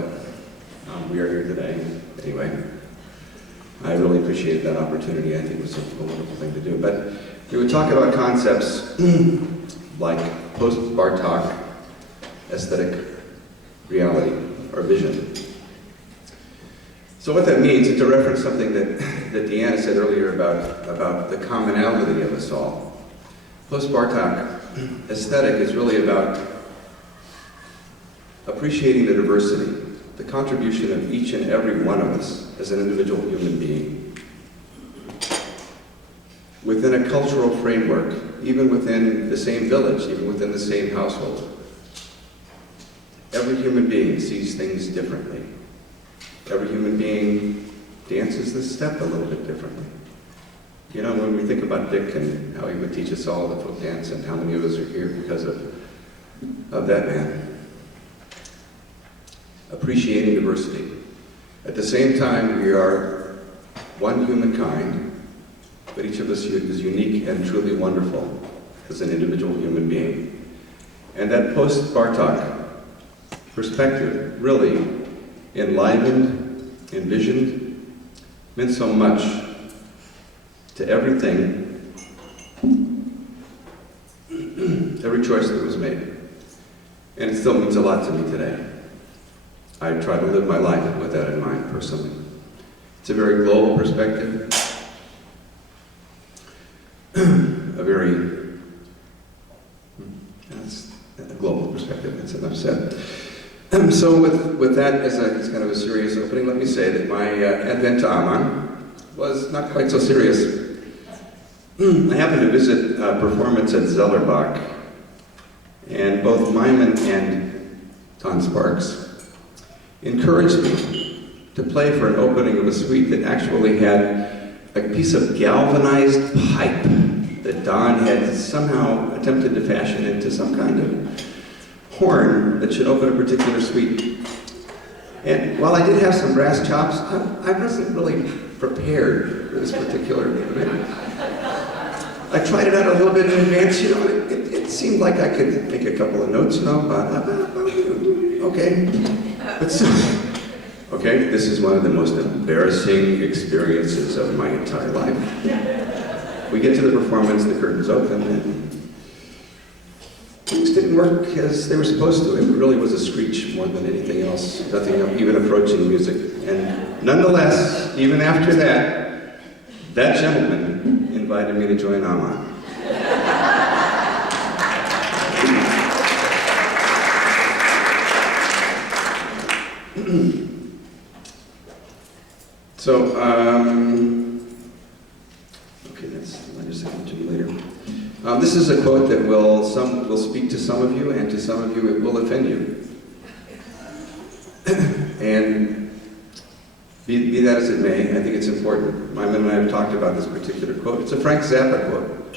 we are here today. Anyway, I really appreciated that opportunity. I think it was a wonderful thing to do. But we would talk about concepts like post-Bartok aesthetic reality or vision. So what that means is to reference something that Deanna said earlier about the commonality of us all. Post-Bartok aesthetic is really about appreciating the diversity, the contribution of each and every one of us as an individual human being. Within a cultural framework, even within the same village, even within the same household, every human being sees things differently. Every human being dances the step a little bit differently. You know, when we think about Dick and how he would teach us all the folk dance and how many of us are here because of that man. Appreciating diversity. At the same time, we are one humankind, but each of us is unique and truly wonderful as an individual human being. And that post-Bartok perspective really enlivened, envisioned, meant so much to everything, every choice that was made. And it still means a lot to me today. I try to live my life with that in mind personally. It's a very global perspective, that's a global perspective, that's enough said. So with that as kind of a serious opening, let me say that my advent to AMAN was not quite so serious. I happened to visit a performance at Zellerbach, and both Miamon and Ton Sparks encouraged me to play for an opening of a suite that actually had a piece of galvanized pipe that Don had somehow attempted to fashion into some kind of horn that should open a particular suite. And while I did have some brass chops, I wasn't really prepared for this particular event. I tried it out a little bit in advance, you know, it seemed like I could make a couple of notes, you know, okay. But so, okay, this is one of the most embarrassing experiences of my entire life. We get to the performance, the curtains open, and things didn't work as they were supposed to. It really was a screech more than anything else, nothing even approaching music. And nonetheless, even after that, that gentleman invited me to join AMAN. So, okay, I'll just say it to you later. This is a quote that will speak to some of you, and to some of you it will offend you. And be that as it may, I think it's important. Miamon and I have talked about this particular quote. It's a Frank Zappa quote.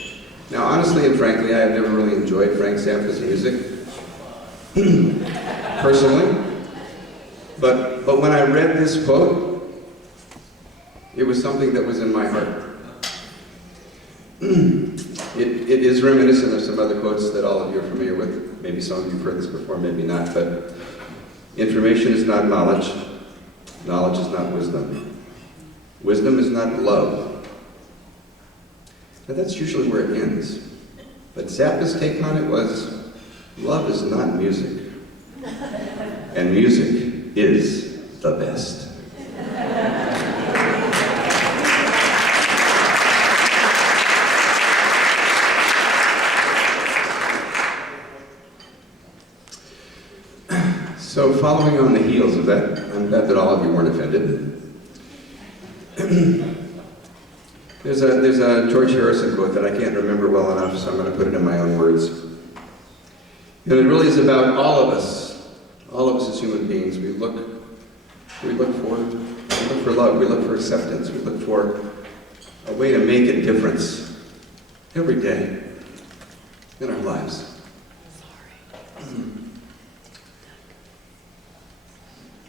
Now, honestly and frankly, I have never really enjoyed Frank Zappa's music, personally. But when I read this quote, it was something that was in my heart. It is reminiscent of some other quotes that all of you are familiar with. Maybe some of you have heard this before, maybe not, but information is not knowledge. Knowledge is not wisdom. Wisdom is not love. Now that's usually where it ends. But Zappa's take on it was, love is not music. And music is the best. So following on the heels of that, I'm glad that all of you weren't offended. There's a George Harrison quote that I can't remember well enough, so I'm going to put it in my own words. And it really is about all of us as human beings. We look for love, we look for acceptance, we look for a way to make a difference every day in our lives.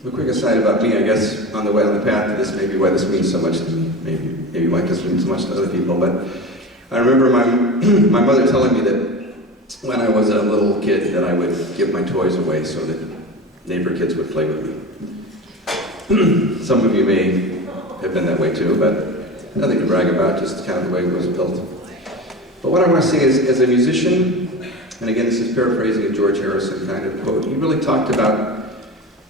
A quick aside about me, I guess, on the way on the path to this, maybe why this means so much to me, maybe why this means so much to other people, but I remember my mother telling me that when I was a little kid that I would give my toys away so that neighbor kids would play with me. Some of you may have been that way too, but nothing to brag about, just kind of the way it was built. But what I want to say is, as a musician, and again this is paraphrasing a George Harrison kind of quote, he really talked about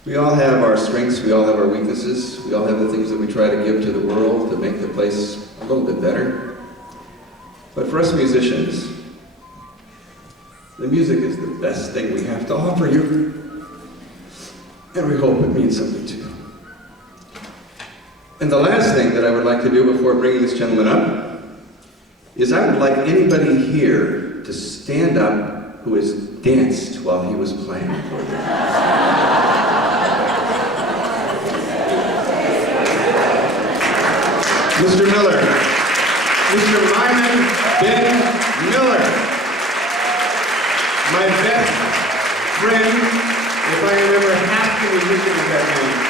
we all have our strengths, we all have our weaknesses, we all have the things that we try to give to the world to make the place a little bit better. But for us musicians, the music is the best thing we have to offer you. And we hope it means something to you. And the last thing that I would like to do before bringing this gentleman up is I would like anybody here to stand up who has danced while he was playing for you. Mr. Miller, Mr. Miamon Miller, my best friend, if I remember half the musicians of that name.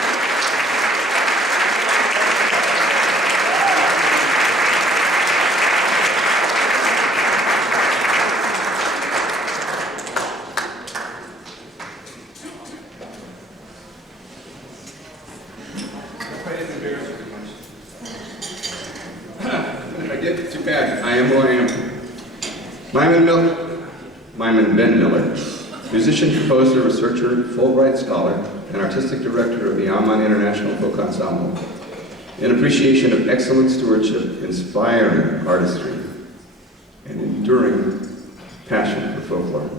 Too bad. I am who I am. Miamon Miller, musician, composer, researcher, Fulbright scholar, and artistic director of the AMAN International Folk Ensemble. In appreciation of excellent stewardship, inspiring artistry, and enduring passion for folklore.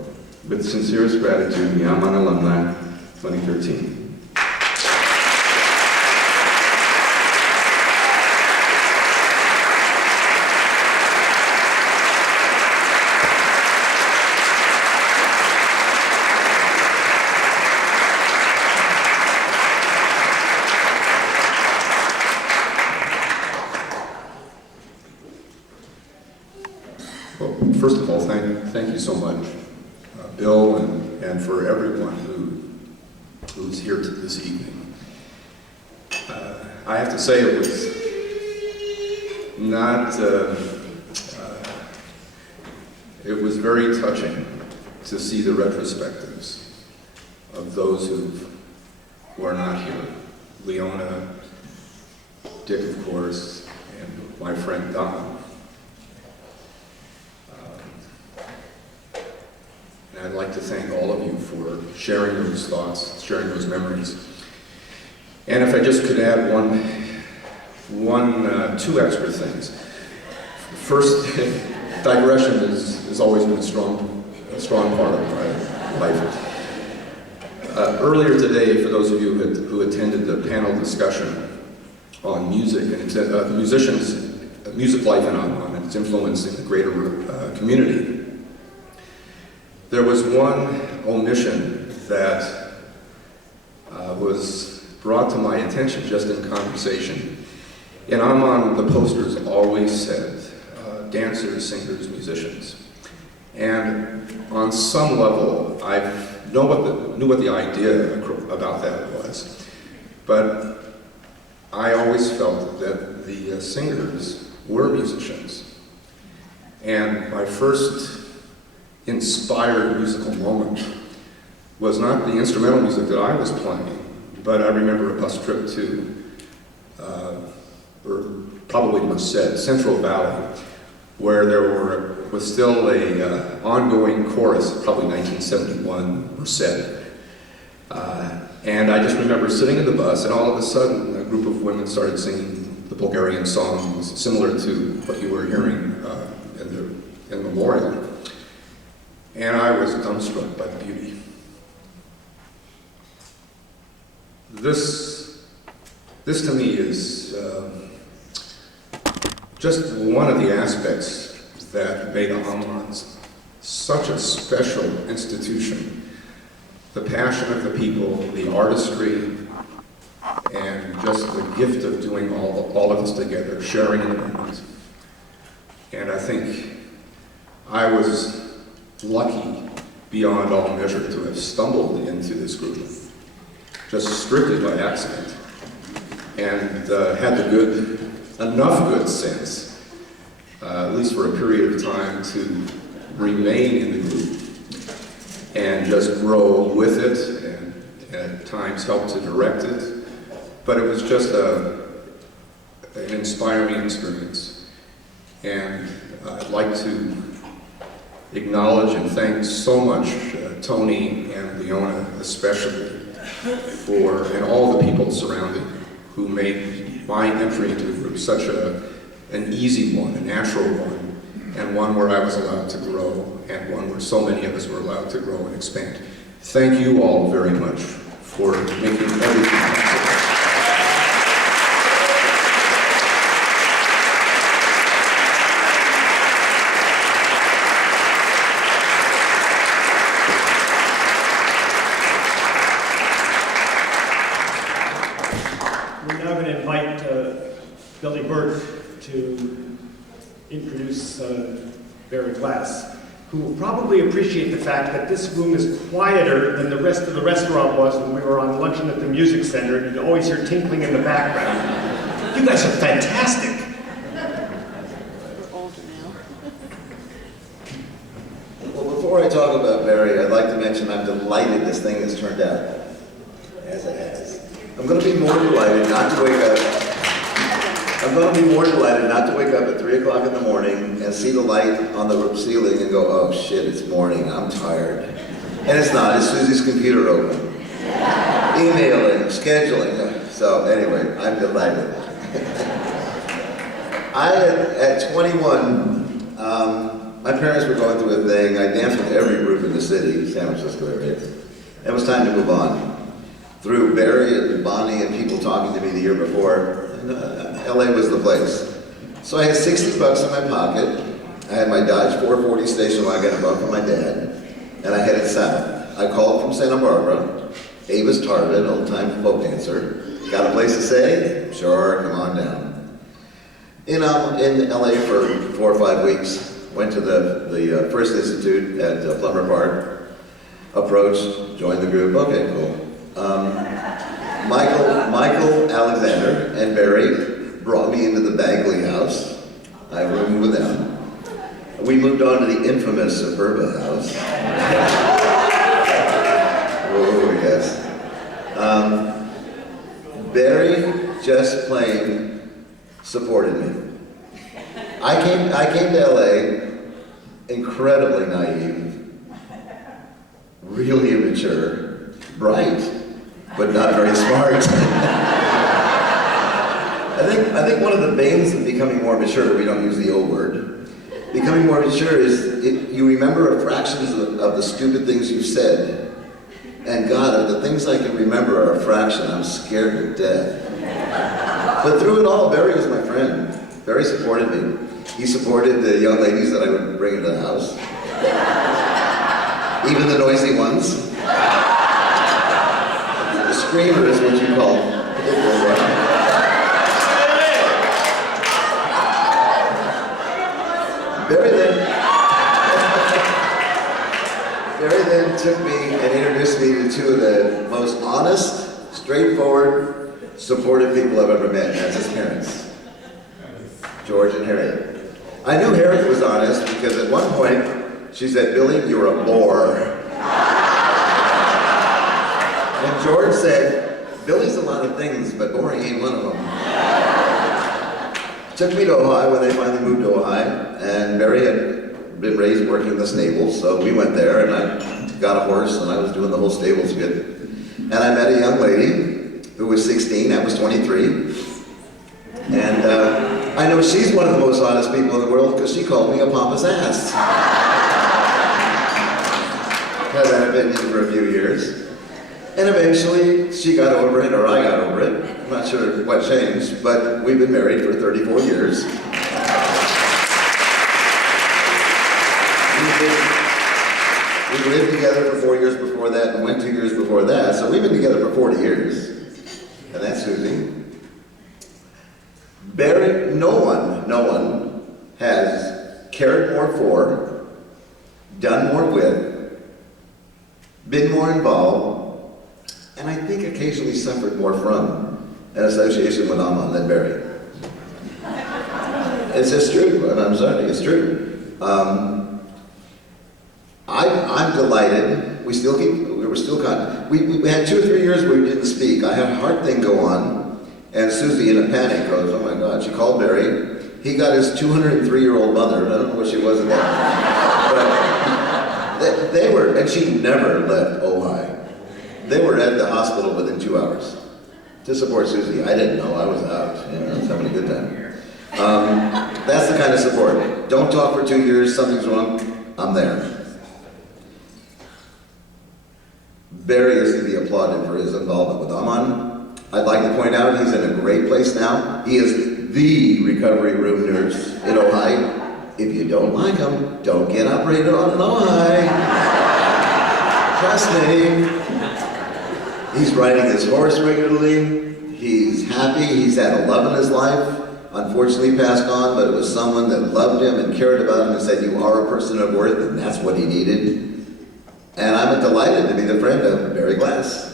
With sincerest gratitude, AMAN Alumni 2013. First of all, thank you so much, Bill, and for everyone who's here this evening. I have to say it was not, it was very touching to see the retrospectives of those who are not here. Leona, Dick, of course, and my friend Don. I'd like to thank all of you for sharing those thoughts, sharing those memories. And if I just could add two extra things. First, digression has always been a strong part of my life. Earlier today, for those of you who attended the panel discussion on music and music life in Amman and its influence in the greater community, there was one omission that was brought to my attention just in conversation. In Amman, the posters always said dancers, singers, musicians. And on some level, I knew what the idea about that was. But I always felt that the singers were musicians. And my first inspired musical moment was not the instrumental music that I was playing, but I remember a bus trip to, or probably Merced, Central Valley, where there was still a ongoing chorus, probably 1971 Merced. And I just remember sitting in the bus, and all of a sudden, a group of women started singing the Bulgarian songs, similar to what you were hearing in Memorial. And I was dumbstruck by the beauty. This to me is just one of the aspects that made AMAN such a special institution. The passion of the people, the artistry, and just the gift of doing all of this together, sharing in the moment. And I think I was lucky beyond all measure to have stumbled into this group, just strictly by accident, and had enough good sense, at least for a period of time, to remain in the group and just grow with it, and at times help to direct it. But it was just an inspiring experience. And I'd like to acknowledge and thank so much Tony and Leona especially and all the people surrounding who made my entry into the group such an easy one, a natural one, and one where I was allowed to grow, and one where so many of us were allowed to grow and expand. Thank you all very much for making everything possible. We're now going to invite Billy Burke to introduce Barry Glass, who will probably appreciate the fact that this room is quieter than the rest of the restaurant was when we were on luncheon at the Music Center, and you'd always hear tinkling in the background. You guys are fantastic. Well, before I talk about Barry, I'd like to mention I'm delighted this thing has turned out as it has. I'm going to be more delighted not to wake up. I'm going to be more delighted not to wake up at 3 o'clock in the morning and see the light on the ceiling and go, oh shit, it's morning, I'm tired. And it's not, it's Susie's computer open. Emailing, scheduling. So anyway, I'm delighted. At 21, my parents were going through a thing. I danced with every group in the city, San Francisco area. It was time to move on. Through Barry and Bonnie and people talking to me the year before, LA was the place. So I had 60 bucks in my pocket. I had my Dodge 440 station wagon I bought from my dad, and I headed south. I called from Santa Barbara, Avis Tarvin, old-time folk dancer. Got a place to stay? Sure, come on down. In LA for 4 or 5 weeks. Went to the First Institute at Plumber Park. Approached, joined the group. Okay, cool. Michael Alexander and Barry brought me into the Bagley house. I roomed with them. We moved on to the infamous Suburba house. Oh, yes. Barry just plain supported me. I came to LA incredibly naive, really immature, bright, but not very smart. I think one of the banes of becoming more mature, we don't use the O word, becoming more mature is you remember a fractions of the stupid things you've said. And God, of the things I can remember are a fraction, I'm scared to death. But through it all, Barry was my friend. Barry supported me. He supported the young ladies that I would bring into the house. Even the noisy ones. The screamer is what you call them. Barry then took me and introduced me to two of the most honest, straightforward, supportive people I've ever met, and that's his parents, George and Harriet. I knew Harriet was honest because at one point she said, "Billy, you're a bore." And George said, "Billy's a lot of things, but boring ain't one of them." Took me to Ohio when they finally moved to Ohio, and Barry had been raised working the stables, so we went there, and I got a horse, and I was doing the whole stables bit. And I met a young lady who was 16, I was 23, and I know she's one of the most honest people in the world because she called me a pompous ass. Had that opinion for a few years. And eventually, she got over it, or I got over it. I'm not sure what changed, but we've been married for 34 years. We lived together for 4 years before that, and went 2 years before that, so we've been together for 40 years. And that's Susie. Barry, no one has cared more for, done more with, been more involved, and I think occasionally suffered more from an association with AMAN than Barry. It's just true, and I'm sorry, it's true. I'm delighted. We were still we had 2 or 3 years where we didn't speak. I had a heart thing go on, and Susie in a panic goes, "Oh my God," she called Barry. He got his 203-year-old mother, I don't know what she was at that point, but they were, and she never left Ojai. They were at the hospital within 2 hours to support Susie. I didn't know, I was out, I was having a good time. That's the kind of support. Don't talk for 2 years, something's wrong, I'm there. Barry is to be applauded for his involvement with AMAN. I'd like to point out he's in a great place now. He is the recovery room nurse in Ojai. If you don't like him, don't get operated on in Ojai. Trust me. He's riding his horse regularly. He's happy. He's had a love in his life. Unfortunately passed on, but it was someone that loved him and cared about him and said, "You are a person of worth," and that's what he needed. And I'm delighted to be the friend of Barry Glass.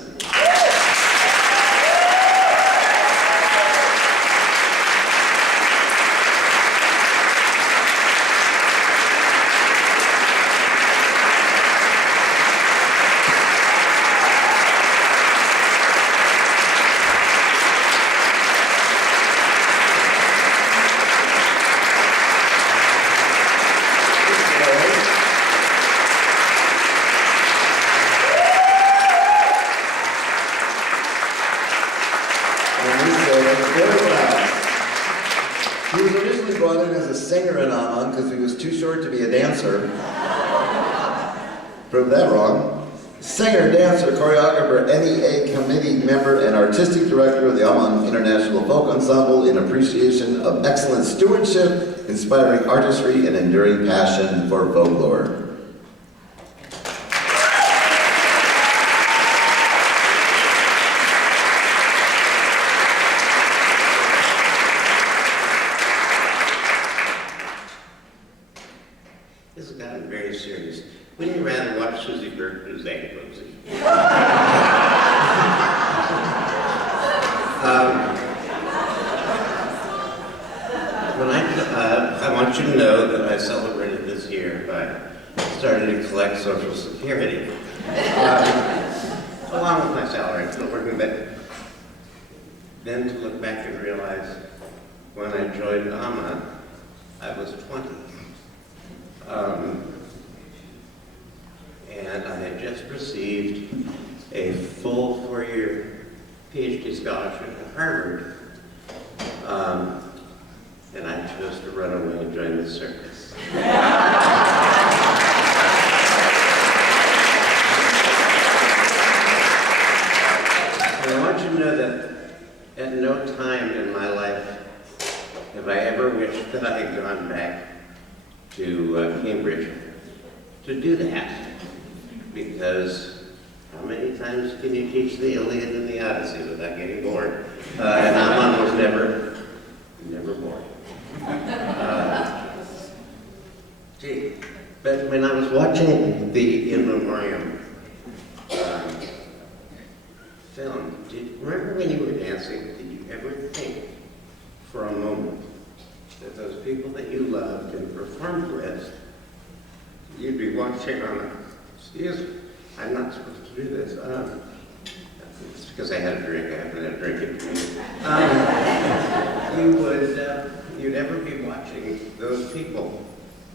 He was originally brought in as a singer in AMAN because he was too short to be a dancer. Proved that wrong. Singer, dancer, choreographer, NEA committee member, and artistic director of the AMAN International Folk Ensemble in appreciation of excellent stewardship, inspiring artistry, and enduring passion for folklore. This has gotten very serious. Wouldn't you rather watch Susie Burke do Zach Rosie? I want you to know that I celebrated this year by starting to collect Social Security. Along with my salary, still working, but then to look back and realize when I joined AMAN, I was 20. And I had just received a full 4-year PhD scholarship at Harvard. And I chose to run away and join the circus. And I want you to know that at no time in my life have I ever wished that I had gone back to Cambridge to do that, because how many times can you teach the Iliad and the Odyssey without getting bored? And AMAN was never bored. But when I was watching the In Memoriam film, remember when you were dancing, did you ever think for a moment that those people that you loved and pamphlets, you'd be watching on a, excuse me, I'm not supposed to do this. It's because I had a drink, I haven't had a drink in you'd ever be watching those people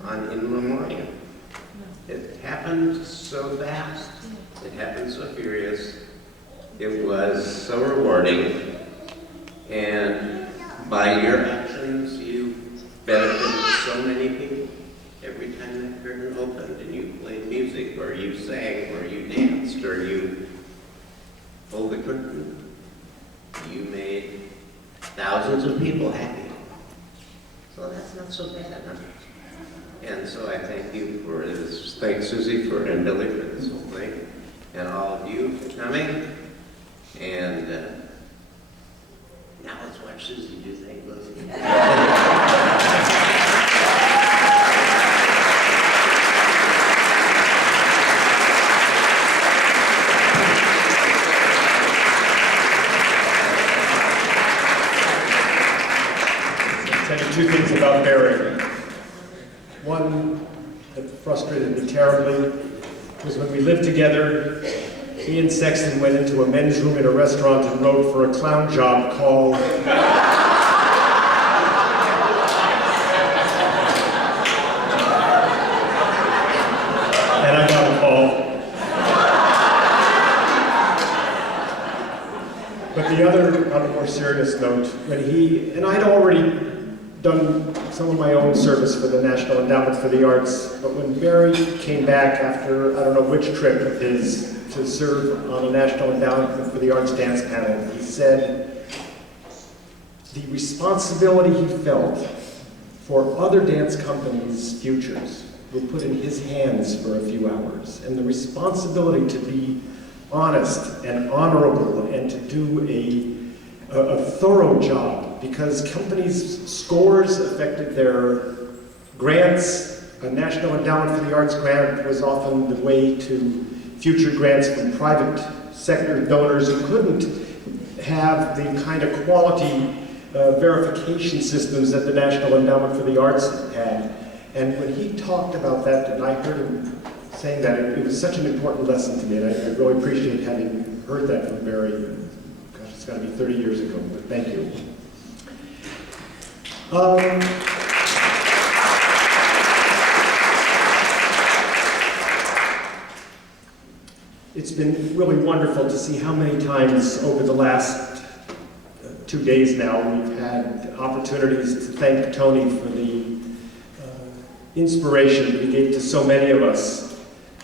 on In Memoriam. It happened so fast, it happened so furious, it was so rewarding, and by your actions, you benefited so many people. Every time that curtain opened and you played music, or you sang, or you danced, or you pulled the curtain, you made thousands of people happy. So that's not so bad, huh? And so I thank you for this. Thanks, Susie, and Billy for this whole thing, and all of you for coming. And now let's watch Susie do things. Two things about Barry. One that frustrated me terribly was when we lived together, he and Sexton went into a men's room in a restaurant and wrote for a clown job called and I got a call. But the other, on a more serious note, when he, and I'd already done some of my own service for the National Endowment for the Arts, but when Barry came back after, I don't know which trip of his, to serve on a National Endowment for the Arts dance panel, he said the responsibility he felt for other dance companies' futures were put in his hands for a few hours, and the responsibility to be honest and honorable and to do a thorough job, because companies' scores affected their grants. A National Endowment for the Arts grant was often the way to future grants from private sector donors who couldn't have the kind of quality verification systems that the National Endowment for the Arts had. And when he talked about that, and I heard him saying that, it was such an important lesson to me, and I really appreciate having heard that from Barry. Gosh, it's got to be 30 years ago, but thank you. It's been really wonderful to see how many times over the last 2 days now we've had opportunities to thank Tony for the inspiration that he gave to so many of us.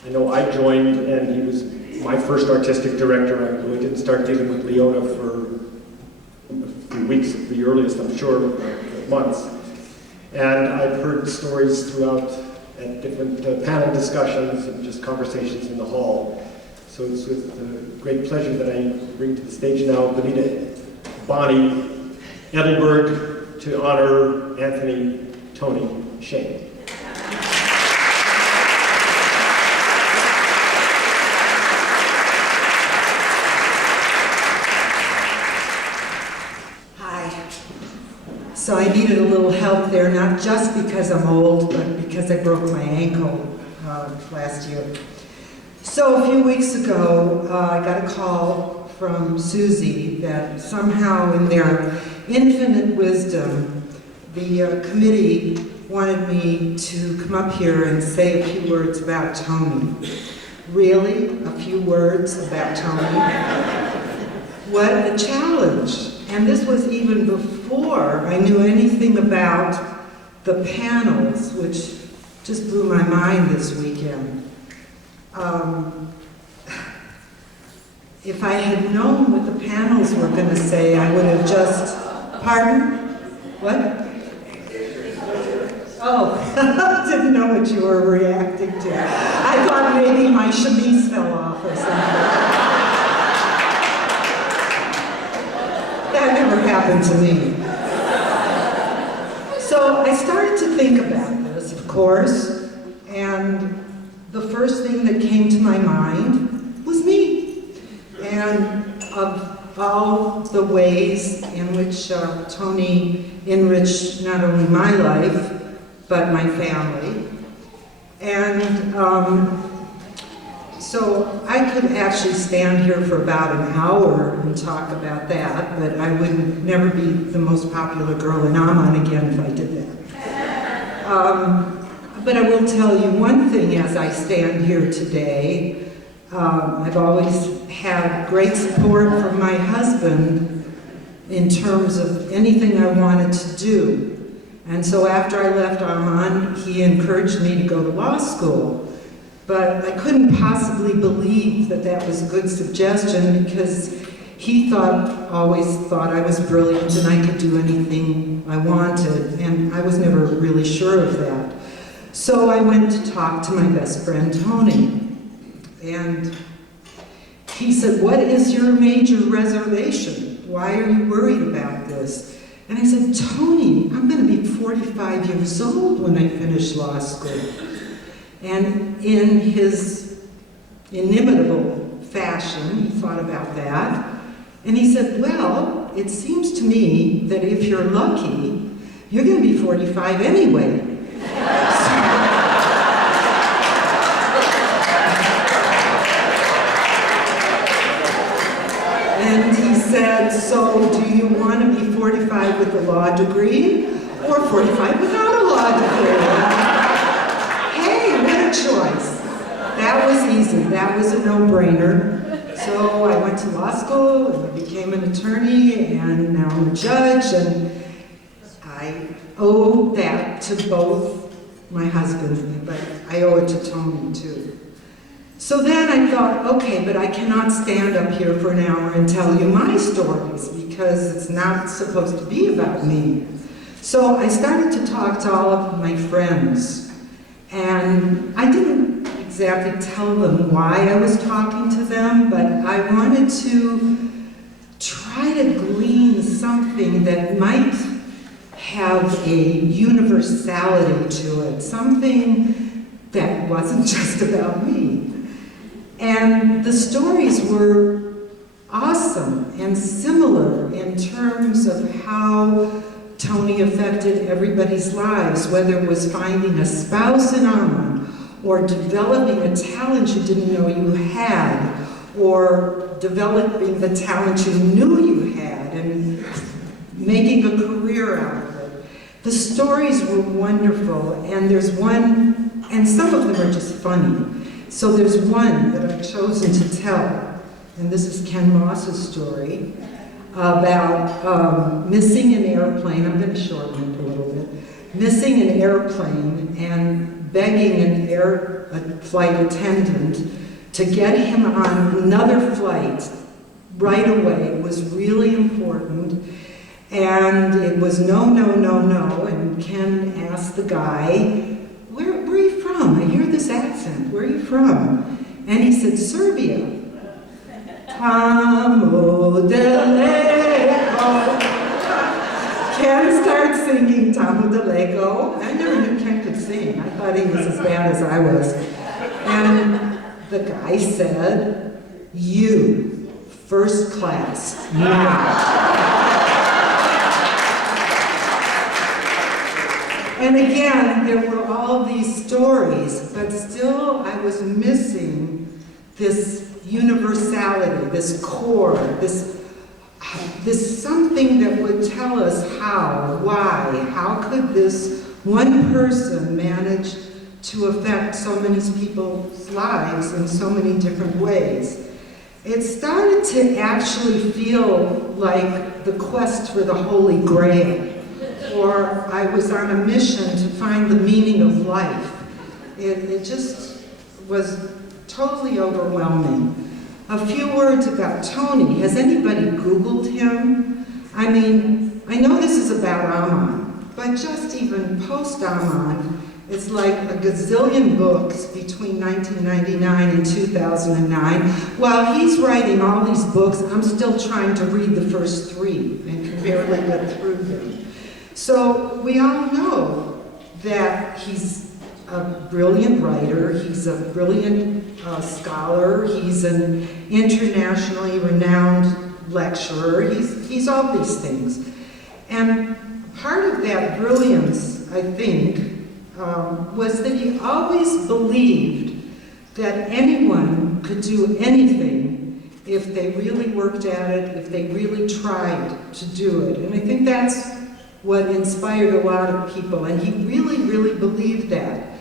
I know I joined, and he was my first artistic director. I really didn't start dealing with Leona for a few weeks at the earliest, I'm sure, months. And I've heard stories throughout at different panel discussions and just conversations in the hall. So it's with great pleasure that I bring to the stage now Bonnie Edelberg to honor Anthony Tony Shay. So I needed a little help there, not just because I'm old, but because I broke my ankle last year. So a few weeks ago, I got a call from Susie that somehow in their infinite wisdom, the committee wanted me to come up here and say a few words about Tony. Really? A few words about Tony? What a challenge. And this was even before I knew anything about the panels, which just blew my mind this weekend. If I had known what the panels were going to say, I would have just... Pardon? What? Oh, didn't know what you were reacting to. I thought maybe my chemise fell off or something. That never happened to me. So I started to think about this, of course, and the first thing that came to my mind was me. And of all the ways in which Tony enriched not only my life, but my family. And so I could actually stand here for about an hour and talk about that, but I would never be the most popular girl in Aman again if I did that. But I will tell you one thing as I stand here today. I've always had great support from my husband in terms of anything I wanted to do. And so after I left Aman, he encouraged me to go to law school. But I couldn't possibly believe that that was a good suggestion because he always thought I was brilliant and I could do anything I wanted, and I was never really sure of that. So I went to talk to my best friend, Tony, and he said, "What is your major reservation? Why are you worried about this?" And I said, "Tony, I'm going to be 45 years old when I finish law school." And in his inimitable fashion, he thought about that. And he said, "Well, it seems to me that if you're lucky, you're going to be 45 anyway." And he said, "So do you want to be 45 with a law degree or 45 without a law degree?" Choice. That was easy. That was a no-brainer. So I went to law school and I became an attorney, and now I'm a judge, and I owe that to both my husband, but I owe it to Tony too. So then I thought, okay, but I cannot stand up here for an hour and tell you my stories because it's not supposed to be about me. So I started to talk to all of my friends. And I didn't exactly tell them why I was talking to them, but I wanted to try to glean something that might have a universality to it, something that wasn't just about me. And the stories were awesome and similar in terms of how Tony affected everybody's lives, whether it was finding a spouse in Aman, or developing a talent you didn't know you had, or developing the talent you knew you had, and making a career out of it. The stories were wonderful, and there's one, and some of them are just funny. So there's one that I've chosen to tell, and this is Ken Moss's story, about missing an airplane. I'm going to shorten it a little bit. Missing an airplane and begging a flight attendant to get him on another flight right away. It was really important. And it was no, no, no, no. And Ken asked the guy, where are you from? I hear this accent. Where are you from? And he said, Serbia. Tamo de Lego. Ken starts singing Tamo de Lego. I never knew Ken could sing. I thought he was as bad as I was. And the guy said, you, first class, now. And again, there were all these stories, but still I was missing this universality, this core, this something that would tell us how, why, how could this one person manage to affect so many people's lives in so many different ways. It started to actually feel like the quest for the Holy Grail, or I was on a mission to find the meaning of life. It just was totally overwhelming. A few words about Tony. Has anybody Googled him? I mean, I know this is about Aman, but just even post-Aman, it's like a gazillion books between 1999 and 2009. While he's writing all these books, I'm still trying to read the first 3 and can barely get through them. So we all know that he's a brilliant writer, he's a brilliant scholar, he's an internationally renowned lecturer, he's all these things. And part of that brilliance, I think, was that he always believed that anyone could do anything if they really worked at it, if they really tried to do it. And I think that's what inspired a lot of people, and he really, really believed that.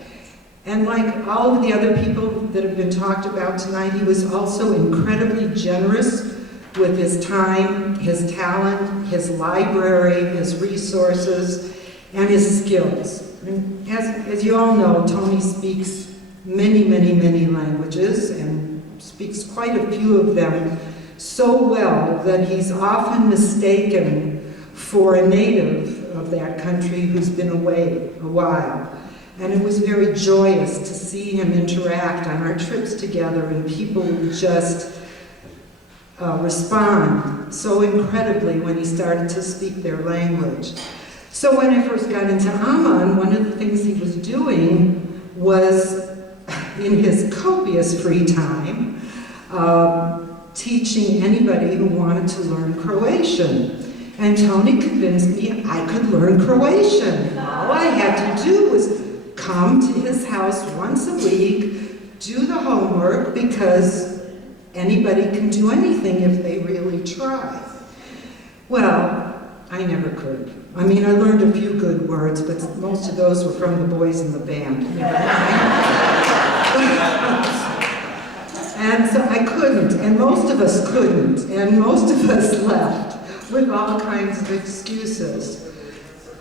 And like all of the other people that have been talked about tonight, he was also incredibly generous with his time, his talent, his library, his resources, and his skills. And as you all know, Tony speaks many, many, many languages and speaks quite a few of them so well that he's often mistaken for a native of that country who's been away a while. And it was very joyous to see him interact on our trips together, and people would just respond so incredibly when he started to speak their language. So when I first got into AMAN, one of the things he was doing was, in his copious free time, teaching anybody who wanted to learn Croatian. And Tony convinced me I could learn Croatian. All I had to do was come to his house once a week, do the homework, because anybody can do anything if they really try. Well, I never could. I mean, I learned a few good words, but most of those were from the boys in the band. And so I couldn't, and most of us couldn't, and most of us left with all kinds of excuses.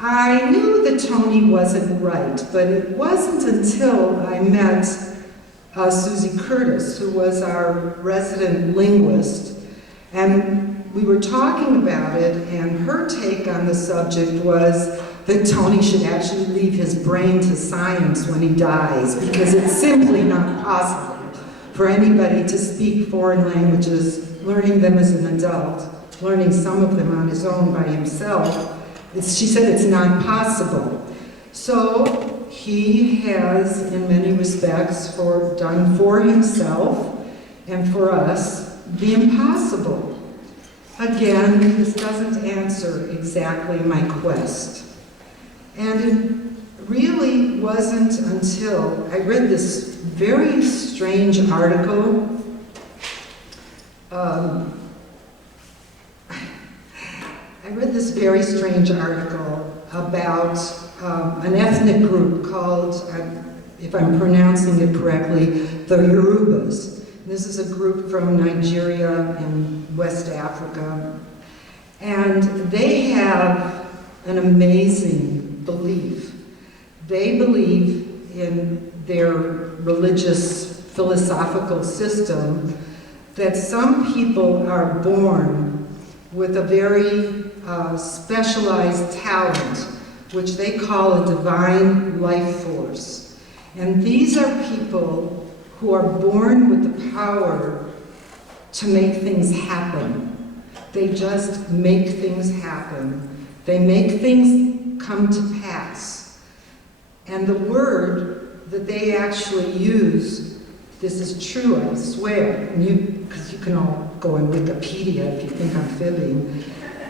I knew that Tony wasn't right, but it wasn't until I met Susie Curtis, who was our resident linguist, and we were talking about it, and her take on the subject was that Tony should actually leave his brain to science when he dies, because it's simply not possible for anybody to speak foreign languages, learning them as an adult, learning some of them on his own by himself. She said it's not possible. So he has, in many respects, done for himself and for us the impossible. Again, this doesn't answer exactly my quest. And it really wasn't until I read this very strange article. I read this very strange article about an ethnic group called, if I'm pronouncing it correctly, the Yorubas. This is a group from Nigeria and West Africa. And they have an amazing belief. They believe in their religious philosophical system that some people are born with a very specialized talent, which they call a divine life force. And these are people who are born with the power to make things happen. They just make things happen. They make things come to pass. And the word that they actually use, this is true, I swear, because you can all go on Wikipedia if you think I'm fibbing.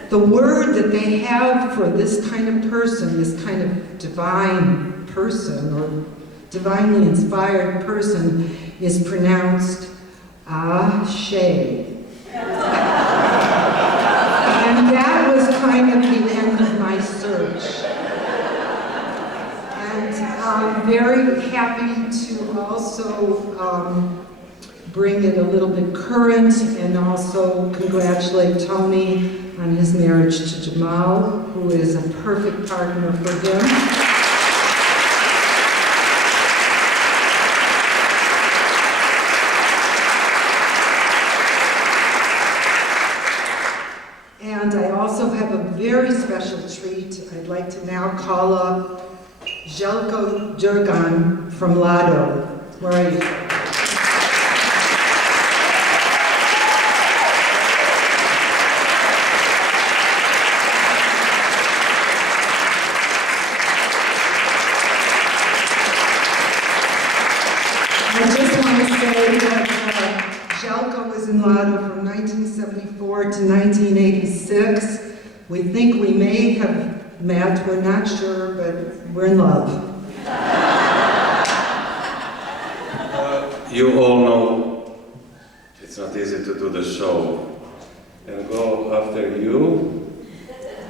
The word that they have for this kind of person, this kind of divine person or divinely inspired person, is pronounced Shay. And that was kind of the end of my search. And I'm very happy to also bring it a little bit current and also congratulate Tony on his marriage to Jamal, who is a perfect partner for him. And I also have a very special treat. I'd like to now call up Jelko Jurgan from Lado. Where are you? Jelko was in Lado from 1974 to 1986. We think we may have met, we're not sure, but we're in love. You all know it's not easy to do the show and go after you.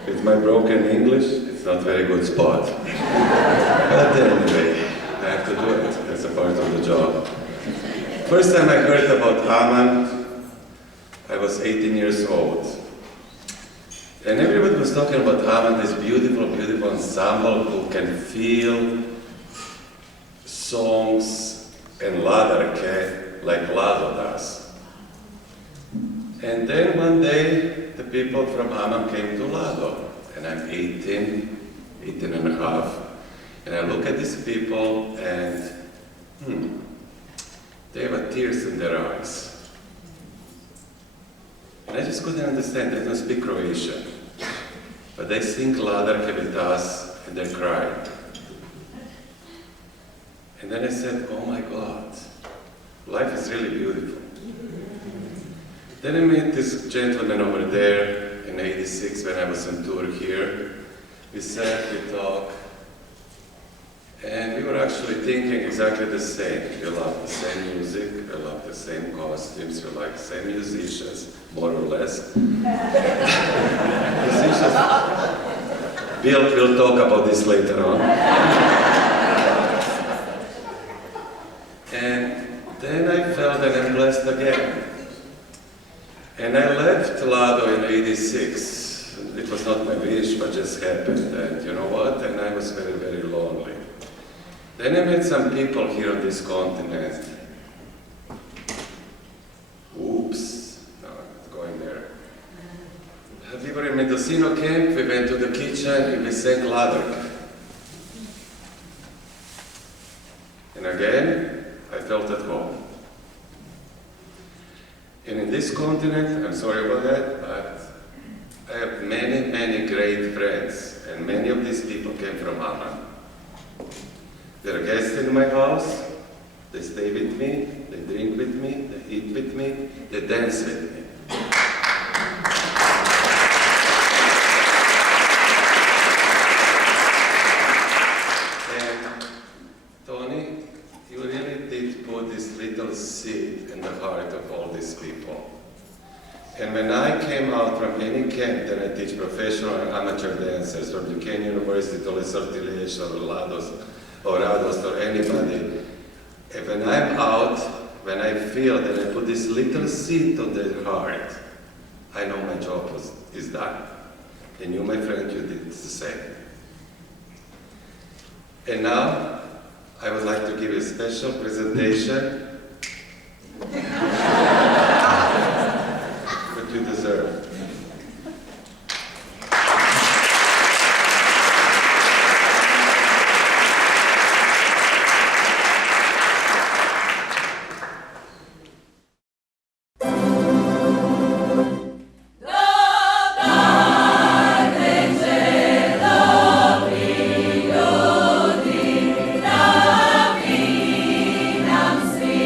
With my broken English, it's not a very good spot. But anyway, I have to do it. That's a part of the job. First time I heard about AMAN, I was 18 years old. And everybody was talking about AMAN, this beautiful, beautiful ensemble who can feel songs and ladder, like Lado does. And then one day, the people from AMAN came to Lado, and I'm 18 and a half, and I look at these people and, they have tears in their eyes. And I just couldn't understand, they don't speak Croatian, but they sing Ladar Kevitas and they cry. And then I said, oh my God, life is really beautiful. Then I met this gentleman over there in '86 when I was on tour here. We sat, we talked, and we were actually thinking exactly the same. We love the same music, we love the same costumes, we like the same musicians, more or less. Musicians. We'll talk about this later on. And then I felt that I'm blessed again. And I left Lado in '86. It was not my wish, but just happened. And you know what? And I was very, very lonely. Then I met some people here on this continent. Oops, no, I'm not going there. We were in Mendocino camp, we went to the kitchen and we sang Ladar. And again, I felt at home. And in this continent, I'm sorry about that, but I have many, many great friends, and many of these people came from AMAN. They're guests in my house, they stay with me, they drink with me, they eat with me, they dance with me. And Tony, you really did put this little seed in the heart of all these people. And when I came out from any camp that I teach professional and amateur dancers from Duquesne University, to Les Sortilèges, or Lados, or Rados, or anybody, and when I'm out, when I feel that I put this little seed on their heart, I know my job is done. And you, my friend, you did the same. And now, I would like to give a special presentation that you deserve. See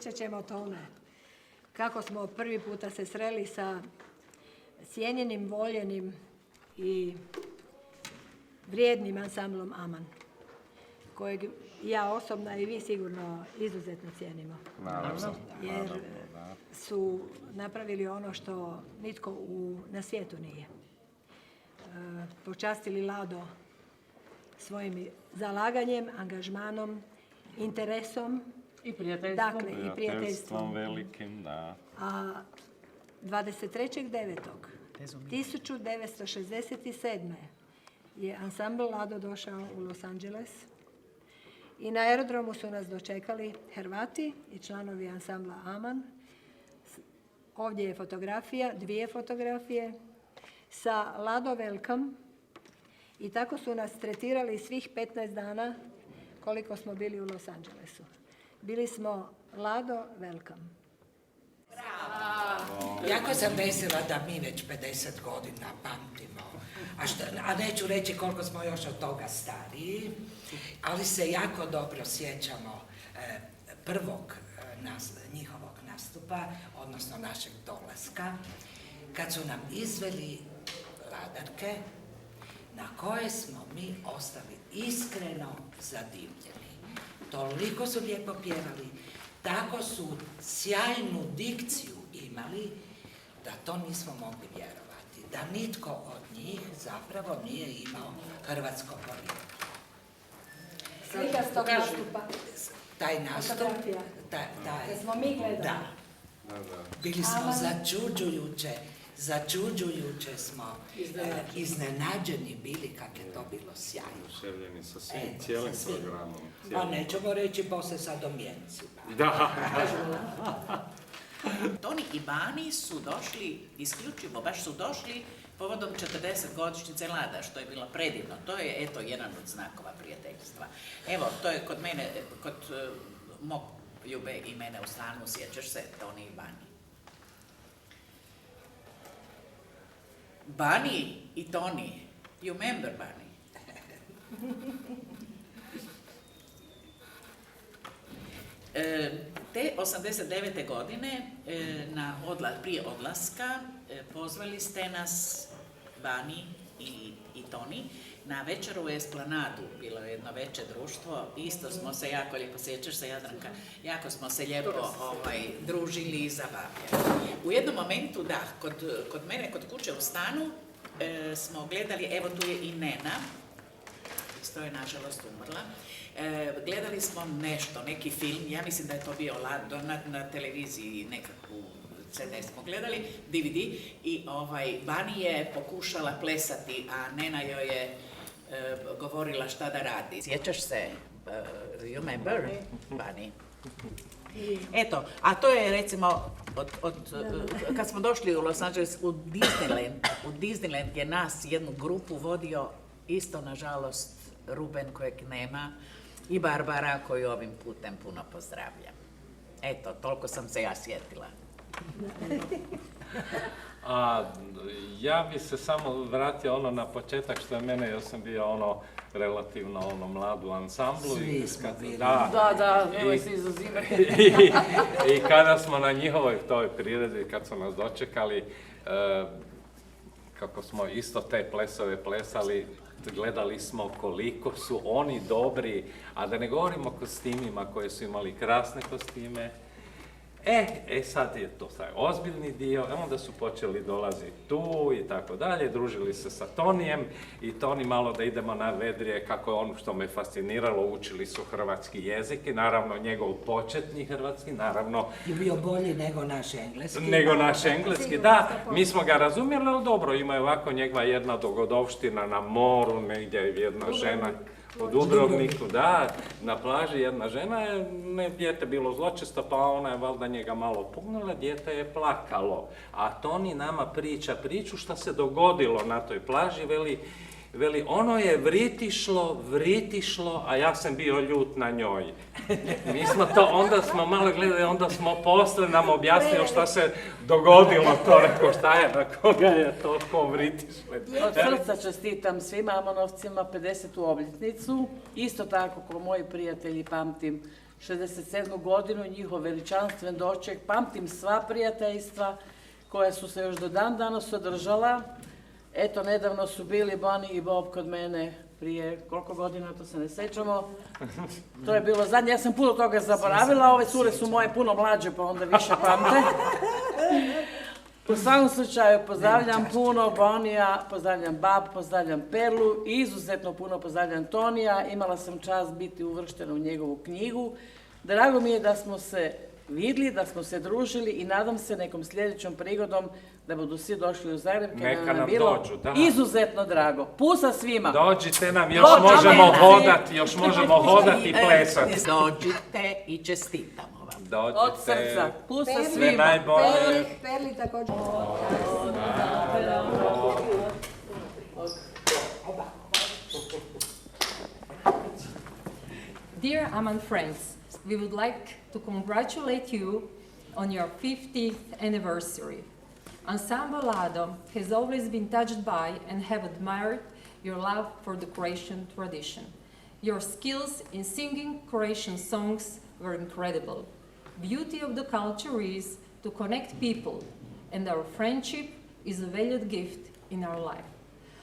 pričat ćemo o tome kako smo prvi puta se sreli sa cijenjenim, voljenim i vrijednim ansamblom AMAN, kojeg ja osobno i vi sigurno izuzetno cijenimo. Naravno. Jer su napravili ono što nitko na svijetu nije. Počastili Lado svojim zalaganjem, angažmanom, interesom i prijateljstvom. Dakle, i prijateljstvom velikim, da. A 23.9.1967. je ansambl Lado došao u Los Angeles i na aerodromu su nas dočekali Hrvati i članovi ansambla AMAN. Ovdje je fotografija, 2 fotografije sa Lado Welcome i tako su nas tretirali svih 15 dana koliko smo bili u Los Angelesu. Bili smo Lado Welcome. Jako sam vesela da mi već 50 godina pamtimo, a neću reći koliko smo još od toga stariji, ali se jako dobro sjećamo prvog njihovog nastupa, odnosno našeg dolaska, kad su nam izveli ladarke na koje smo mi ostali iskreno zadivljeni. Toliko su lijepo pjevali, tako su sjajnu dikciju imali da to nismo mogli vjerovati, da nitko od njih zapravo nije imao hrvatsko porijeklo. Slika s tog nastupa. Taj nastup, Da smo mi gledali. Da. Bili smo začuđujuće smo iznenađeni bili kako je to bilo sjajno. Oduševljeni sa cijelim programom. Pa nećemo reći poslije sa domjencima. Da. Toni i Bani su došli, isključivo, baš su došli povodom 40-godišnjice Lada, što je bilo predivno. To je, eto, jedan od znakova prijateljstva. Evo, to je kod mene, kod mog Ljube i mene u stanu, sjećaš se, Toni i Bani. Bani i Toni, you remember Bani? Te 89. godine, prije odlaska, pozvali ste nas, Bani i Toni, na večeru u Esplanadu. Bilo je jedno veće društvo, isto smo se jako lijepo, sjećaš se Jadranka, jako smo se lijepo družili i zabavljali. U jednom momentu, da, kod mene, kod kuće u stanu, smo gledali, evo tu je i Nena, isto je nažalost umrla, gledali smo nešto, neki film, ja mislim da je to bio Lado, na televiziji nekakvu CD smo gledali, DVD, i Bani je pokušala plesati, a Nena joj je govorila šta da radi. Sjećaš se, you remember, Bani? Eto, a to je recimo, kad smo došli u Los Angeles, u Disneyland je nas, jednu grupu, vodio isto, nažalost, Ruben kojeg nema i Barbara koju ovim putem puno pozdravljam. Eto, toliko sam se ja sjetila. Ja bi se samo vratio na početak što je mene, ja sam bio relativno mlad u ansamblu. Svi smo bili. Da, nemoj se izuzimati. I kada smo na njihovoj toj priredbi, kad su nas dočekali, kako smo isto te plesove plesali, gledali smo koliko su oni dobri, a da ne govorimo o kostimima koji su imali krasne kostime. Sad je to taj ozbiljni dio, onda su počeli dolaziti tu i tako dalje, družili se sa Tonijem i Toni malo da idemo na vedrije, kako je ono što me fasciniralo, učili su hrvatski jezik i naravno njegov početni hrvatski, naravno... Je bio bolji nego naš engleski. Nego naš engleski, da, mi smo ga razumjeli, ali dobro, ima je ovako njegova jedna dogodovština na moru, negdje je jedna žena... U Dubrovniku, da, na plaži jedna žena je, dijete bilo zločesto, pa ona je valjda njega malo pugnula, dijete je plakalo. A Toni nama priča priču šta se dogodilo na toj plaži, veli, ono je vritišlo, a ja sam bio ljut na njoj. Mi smo to, onda smo malo gledali, onda smo posle nam objasnili šta se dogodilo, to rekao šta je, na koga je to ko vritišle. Od srca čestitam svim Amonovcima 50. obljetnicu, isto tako kao moji prijatelji pamtim 67. godinu, njihov veličanstven doček. Pamtim sva prijateljstva koja su se još do dan danas održala. Eto, nedavno su bili Bonnie i Bob kod mene prije koliko godina, to se ne sjećamo. To je bilo zadnje, ja sam puno toga zaboravila, ove cure su moje puno mlađe pa onda više pamte. U svakom slučaju pozdravljam puno Bonija, pozdravljam Bab, pozdravljam Perlu i izuzetno puno pozdravljam Tonija. Imala sam čast biti uvrštena u njegovu knjigu. Drago mi je da smo se vidjeli, da smo se družili i nadam se nekom sljedećom prigodom da budu svi došli u Zagreb, jer nam je bilo izuzetno drago. Pusa svima! Dođite nam, još možemo hodati i plesati. Dođite i čestitamo vam. Dođite. Od srca, pusa svima! Sve najbolje. Perli također. Dear AMAN friends, we would like to congratulate you on your 50th anniversary. Ensemble Lado has always been touched by and have admired your love for the Croatian tradition. Your skills in singing Croatian songs were incredible. Beauty of the culture is to connect people, and our friendship is a valued gift in our life.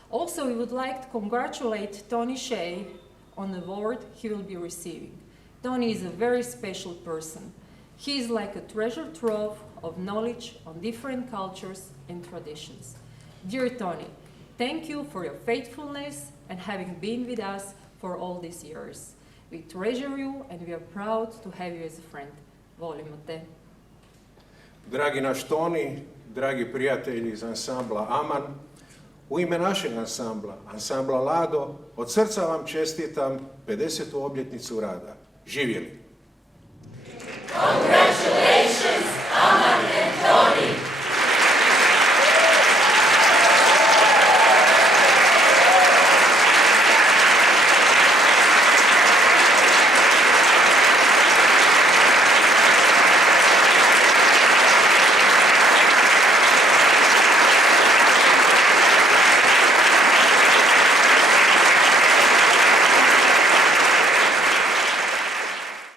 Also, we would like to congratulate Tony Shay on the award he will be receiving. Tony is a very special person. He is like a treasure trove of knowledge on different cultures and traditions. Dear Tony, thank you for your faithfulness and having been with us for all these years. We treasure you and we are proud to have you as a friend. Volimo te. Dragi naš Toni, dragi prijatelji iz ansambla AMAN, u ime našeg ansambla Lado, od srca vam čestitam 50. obljetnicu rada. Živjeli! Congratulations!